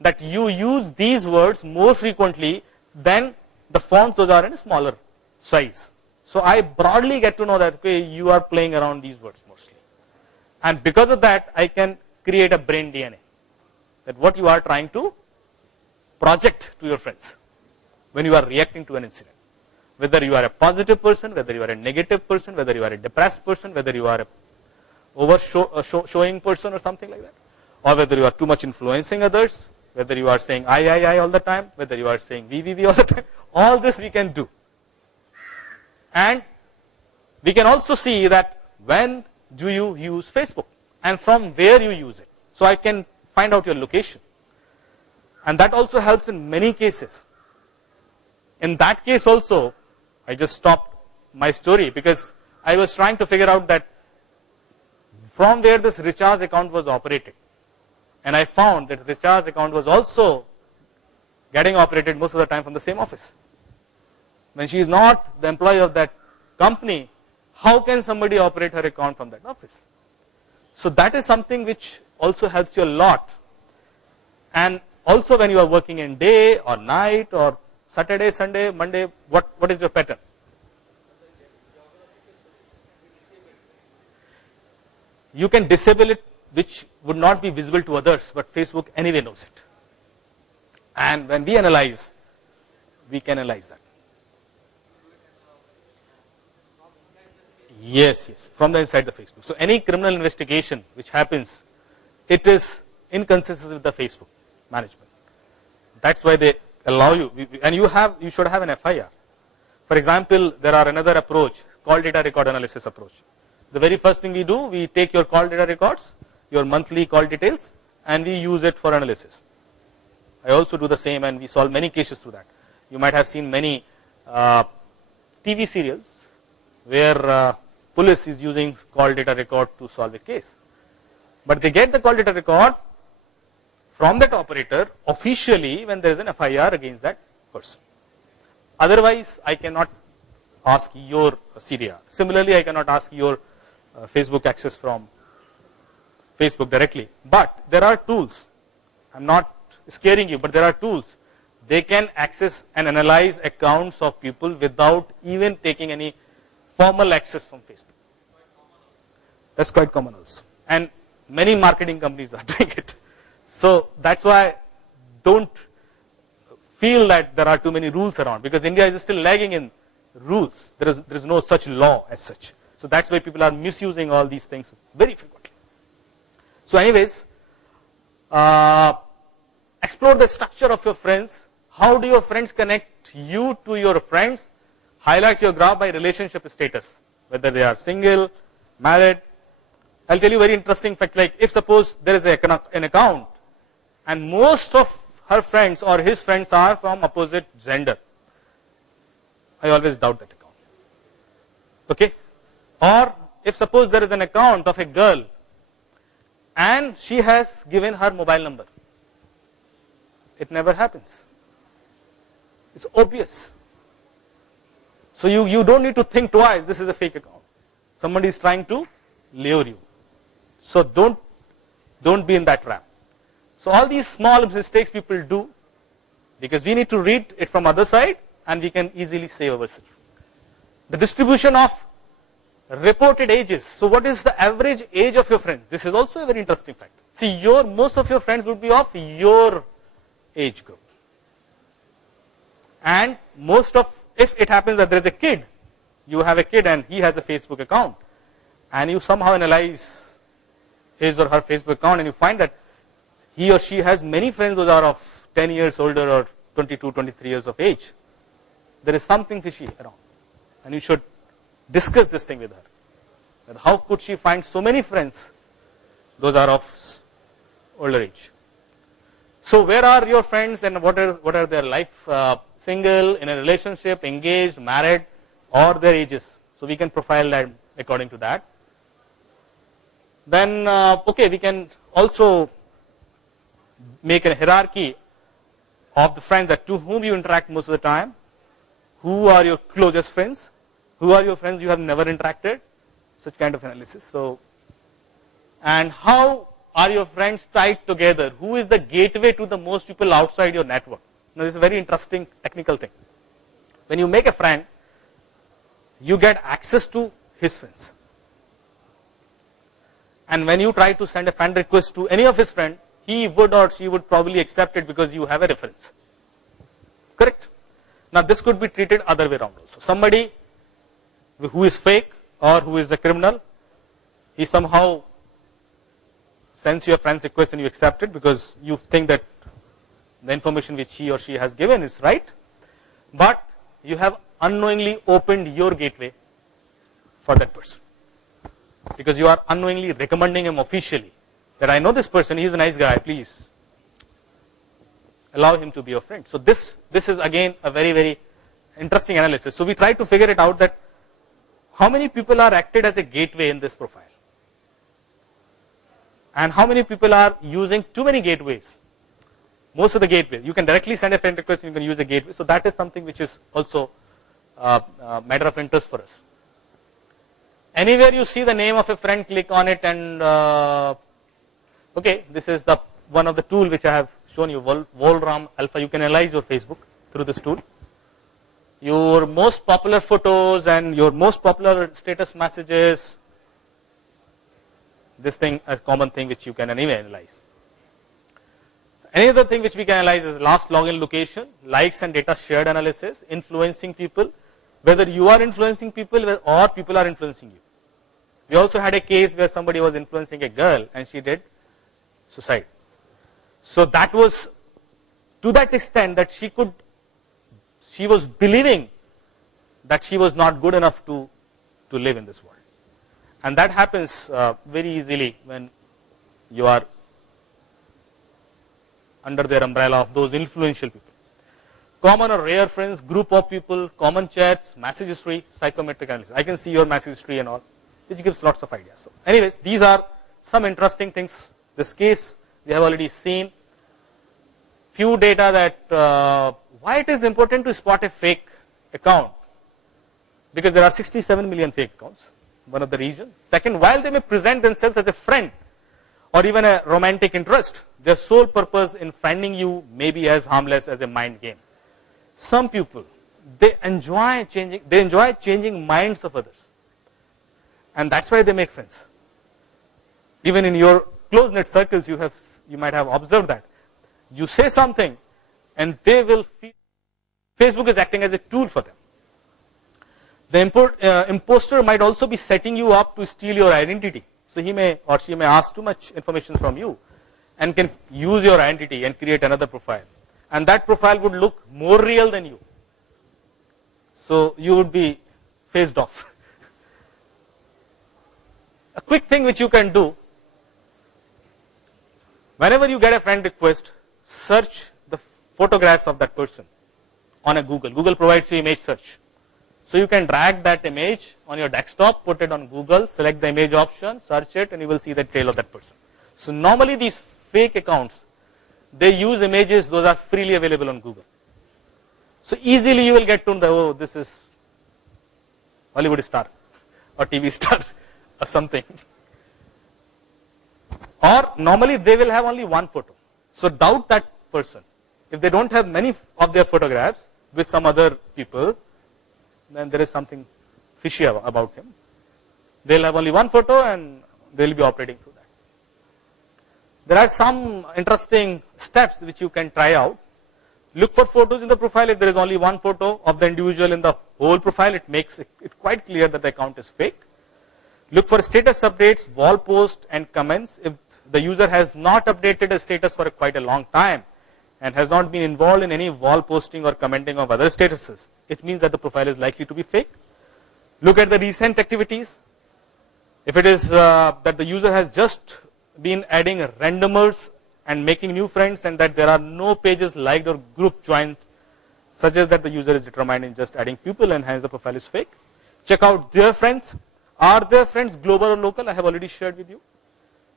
that you use these words more frequently than the fonts those are in a smaller size. So I broadly get to know that okay, you are playing around these words mostly. And because of that, I can create a brain DNA. That what you are trying to project to your friends when you are reacting to an incident. Whether you are a positive person, whether you are a negative person, whether you are a depressed person, whether you are a showing person or something like that. Or whether you are too much influencing others, whether you are saying I all the time, whether you are saying we all the time. All this we can do. And we can also see that when do you use Facebook and from where you use it. So I can find out your location. And that also helps in many cases. In that case also, I just stopped my story because I was trying to figure out that from where this Richard's account was operated. And I found that Richard's account was also getting operated most of the time from the same office. When she is not the employee of that company, how can somebody operate her account from that office? So that is something which also helps you a lot. And also when you are working in day or night or Saturday, Sunday, Monday, what is your pattern? You can disable it, which would not be visible to others, but Facebook anyway knows it. And when we analyze, we can analyze that. Yes, from the inside the Facebook. So any criminal investigation which happens, it is inconsistent with the Facebook management. That's why they allow you, and you should have an FIR. For example, there are another approach, call data record analysis approach. The very first thing we do, we take your call data records, your monthly call details, and we use it for analysis. I also do the same, and we solve many cases through that. You might have seen many TV serials where police is using call data record to solve a case. But they get the call data record from that operator officially when there is an FIR against that person. Otherwise, I cannot ask your CDR. Similarly, I cannot ask your Facebook access from Facebook directly. But there are tools. I'm not scaring you, but there are tools. They can access and analyze accounts of people without even taking any formal access from Facebook. That's quite common also. And many marketing companies are doing it. So that's why don't feel that there are too many rules around, because India is still lagging in rules. There is no such law as such. So that's why people are misusing all these things very frequently. So anyways, explore the structure of your friends. How do your friends connect you to your friends? Highlight your graph by relationship status, whether they are single, married. I'll tell you a very interesting fact, like if suppose there is an account and most of her friends or his friends are from opposite gender, I always doubt that account. Okay? Or if suppose there is an account of a girl and she has given her mobile number, it never happens. It's obvious. So you don't need to think twice, this is a fake account. Somebody is trying to lure you. So don't be in that trap. So all these small mistakes people do, because we need to read it from other side and we can easily save ourselves. The distribution of reported ages. So what is the average age of your friend? This is also a very interesting fact. See, most of your friends would be of your age group. And if it happens that there is a kid, you have a kid and he has a Facebook account, and you somehow analyze his or her Facebook account and you find that he or she has many friends those are of 10 years older or 22, 23 years of age. there is something fishy around. And you should discuss this thing with her. That how could she find so many friends? Those are of older age. So where are your friends and what are their life? Single, in a relationship, engaged, married, or their ages. So we can profile them according to that. Then, okay, we can also make a hierarchy of the friends that to whom you interact most of the time. Who are your closest friends? Who are your friends you have never interacted? Such kind of analysis. So, and how are your friends tied together? Who is the gateway to the most people outside your network? Now, this is a very interesting technical thing. When you make a friend, you get access to his friends. And when you try to send a friend request to any of his friends, he would or she would probably accept it because you have a reference. Correct? Now, this could be treated other way around also. Somebody who is fake or who is a criminal, he somehow sends you a friend's request and you accept it because you think that the information which he or she has given is right, but you have unknowingly opened your gateway for that person because you are unknowingly recommending him officially that I know this person, he is a nice guy, please allow him to be your friend. So this is again a very, very interesting analysis. So we try to figure it out that how many people are acted as a gateway in this profile and how many people are using too many gateways. Most of the gateways, you can directly send a friend request and you can use a gateway. So that is something which is also a matter of interest for us. Anywhere you see the name of a friend, click on it and okay, this is the one of the tool which I have shown you, Volram Alpha. You can analyze your Facebook through this tool. Your most popular photos and your most popular status messages, this thing, a common thing which you can anyway analyze. Any other thing which we can analyze is last login location, likes and data shared analysis, influencing people, whether you are influencing people or people are influencing you. We also had a case where somebody was influencing a girl and she did suicide. So that was to that extent that she was believing that she was not good enough to live in this world. And that happens very easily when you are under their umbrella of those influential people. Common or rare friends, group of people, common chats, message history, psychometric analysis. I can see your message history and all, which gives lots of ideas. So anyways, these are some interesting things. This case we have already seen. Few data that why it is important to spot a fake account, because there are 67 million fake accounts, one of the reason. Second, while they may present themselves as a friend or even a romantic interest, their sole purpose in finding you may be as harmless as a mind game. Some people, they enjoy changing minds of others, and that's why they make friends. Even in your close-knit circles, you might have observed that. You say something and they will feel Facebook is acting as a tool for them. The imposter might also be setting you up to steal your identity. So he may or she may ask too much information from you and can use your identity and create another profile. And that profile would look more real than you. So you would be phased off. A quick thing which you can do, whenever you get a friend request, search the photographs of that person on a Google. Google provides you image search. So you can drag that image on your desktop, put it on Google, select the image option, search it, and you will see the trail of that person. So normally these fake accounts, they use images, those are freely available on Google. So easily you will get to know, oh, this is Hollywood star or TV star or something. Or normally they will have only one photo. So doubt that person. If they don't have many of their photographs with some other people, then there is something fishy about him. They'll have only one photo and they'll be operating through that. There are some interesting steps which you can try out. Look for photos in the profile. If there is only one photo of the individual in the whole profile, it makes it quite clear that the account is fake. Look for status updates, wall posts and comments. If the user has not updated a status for quite a long time and has not been involved in any wall posting or commenting of other statuses, it means that the profile is likely to be fake. Look at the recent activities. If it is that the user has just been adding randomers and making new friends, and that there are no pages liked or group joined, suggests that the user is determined in just adding people, and hence the profile is fake. Check out their friends. Are their friends global or local? I have already shared with you.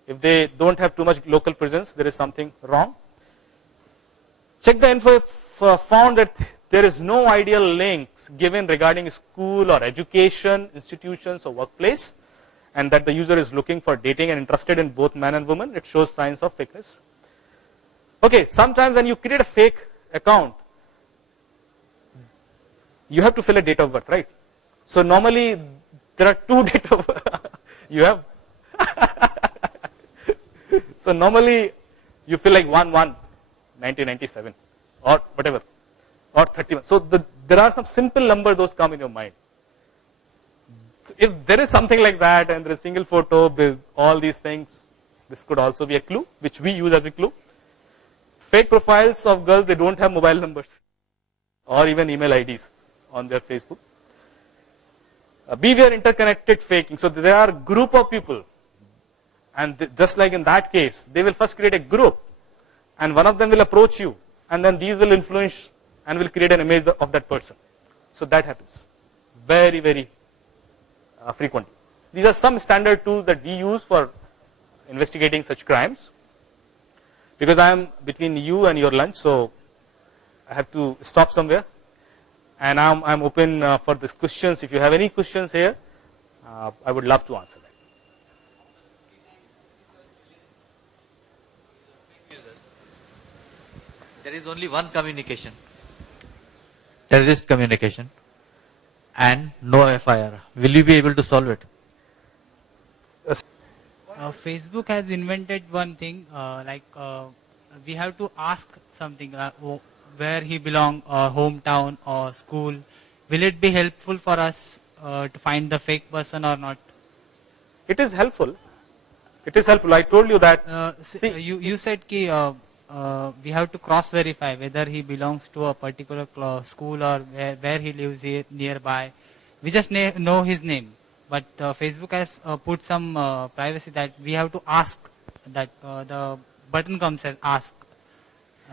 If they don't have too much local presence, there is something wrong. Check the info if found that there is no ideal links given regarding school or education, institutions or workplace, and that the user is looking for dating and interested in both men and women, it shows signs of fakeness. Okay, sometimes when you create a fake account, you have to fill a date of birth, right? So normally there are two date of birth. You have. So normally you fill like 1/1/1997 or whatever, or 31. So there are some simple numbers those come in your mind. So if there is something like that and there is single photo with all these things, this could also be a clue, which we use as a clue. Fake profiles of girls, they don't have mobile numbers or even email IDs on their Facebook. Beware interconnected faking. So there are group of people, and just like in that case, they will first create a group, and one of them will approach you, and then these will influence and will create an image of that person. So that happens very, very frequently. These are some standard tools that we use for investigating such crimes. Because I am between you and your lunch, so I have to stop somewhere. And I'm open for these questions. If you have any questions here, I would love to answer that. There is only one communication, terrorist communication, and no FIR. Will you be able to solve it? Facebook has invented one thing, we have to ask something, where he belong, hometown or school. Will it be helpful for us to find the fake person or not? It is helpful. It is helpful. I told you that. You said we have to cross verify whether he belongs to a particular school or where he lives here nearby. We just know his name. But Facebook has put some privacy that we have to ask, that the button comes as ask.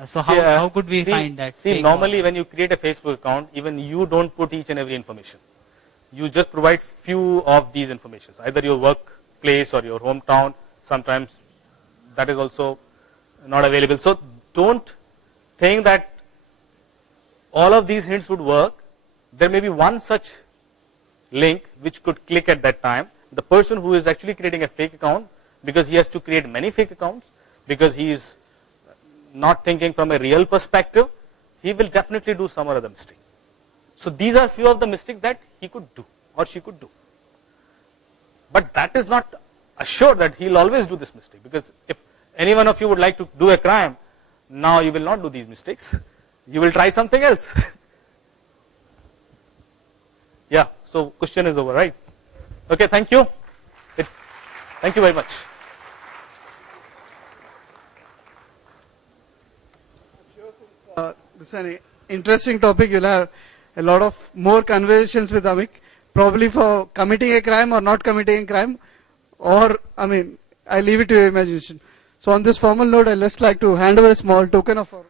So how could we find that? See, normally when you create a Facebook account, even you don't put each and every information. You just provide few of these informations, either your workplace or your hometown. Sometimes that is also not available. So don't think that all of these hints would work. There may be one such link which could click at that time. The person who is actually creating a fake account, because he has to create many fake accounts, because he is not thinking from a real perspective, he will definitely do some or other mistake. So these are few of the mistakes that he could do or she could do. But that is not assured that he will always do this mistake, because if any one of you would like to do a crime, now you will not do these mistakes. You will try something else. Yeah, so question is over, right? Okay, thank you. Thank you very much. This is an interesting topic. You'll have a lot of more conversations with Amik, probably for committing a crime or not committing a crime, or, I leave it to your imagination. So on this formal note, I'd just like to hand over a small token of our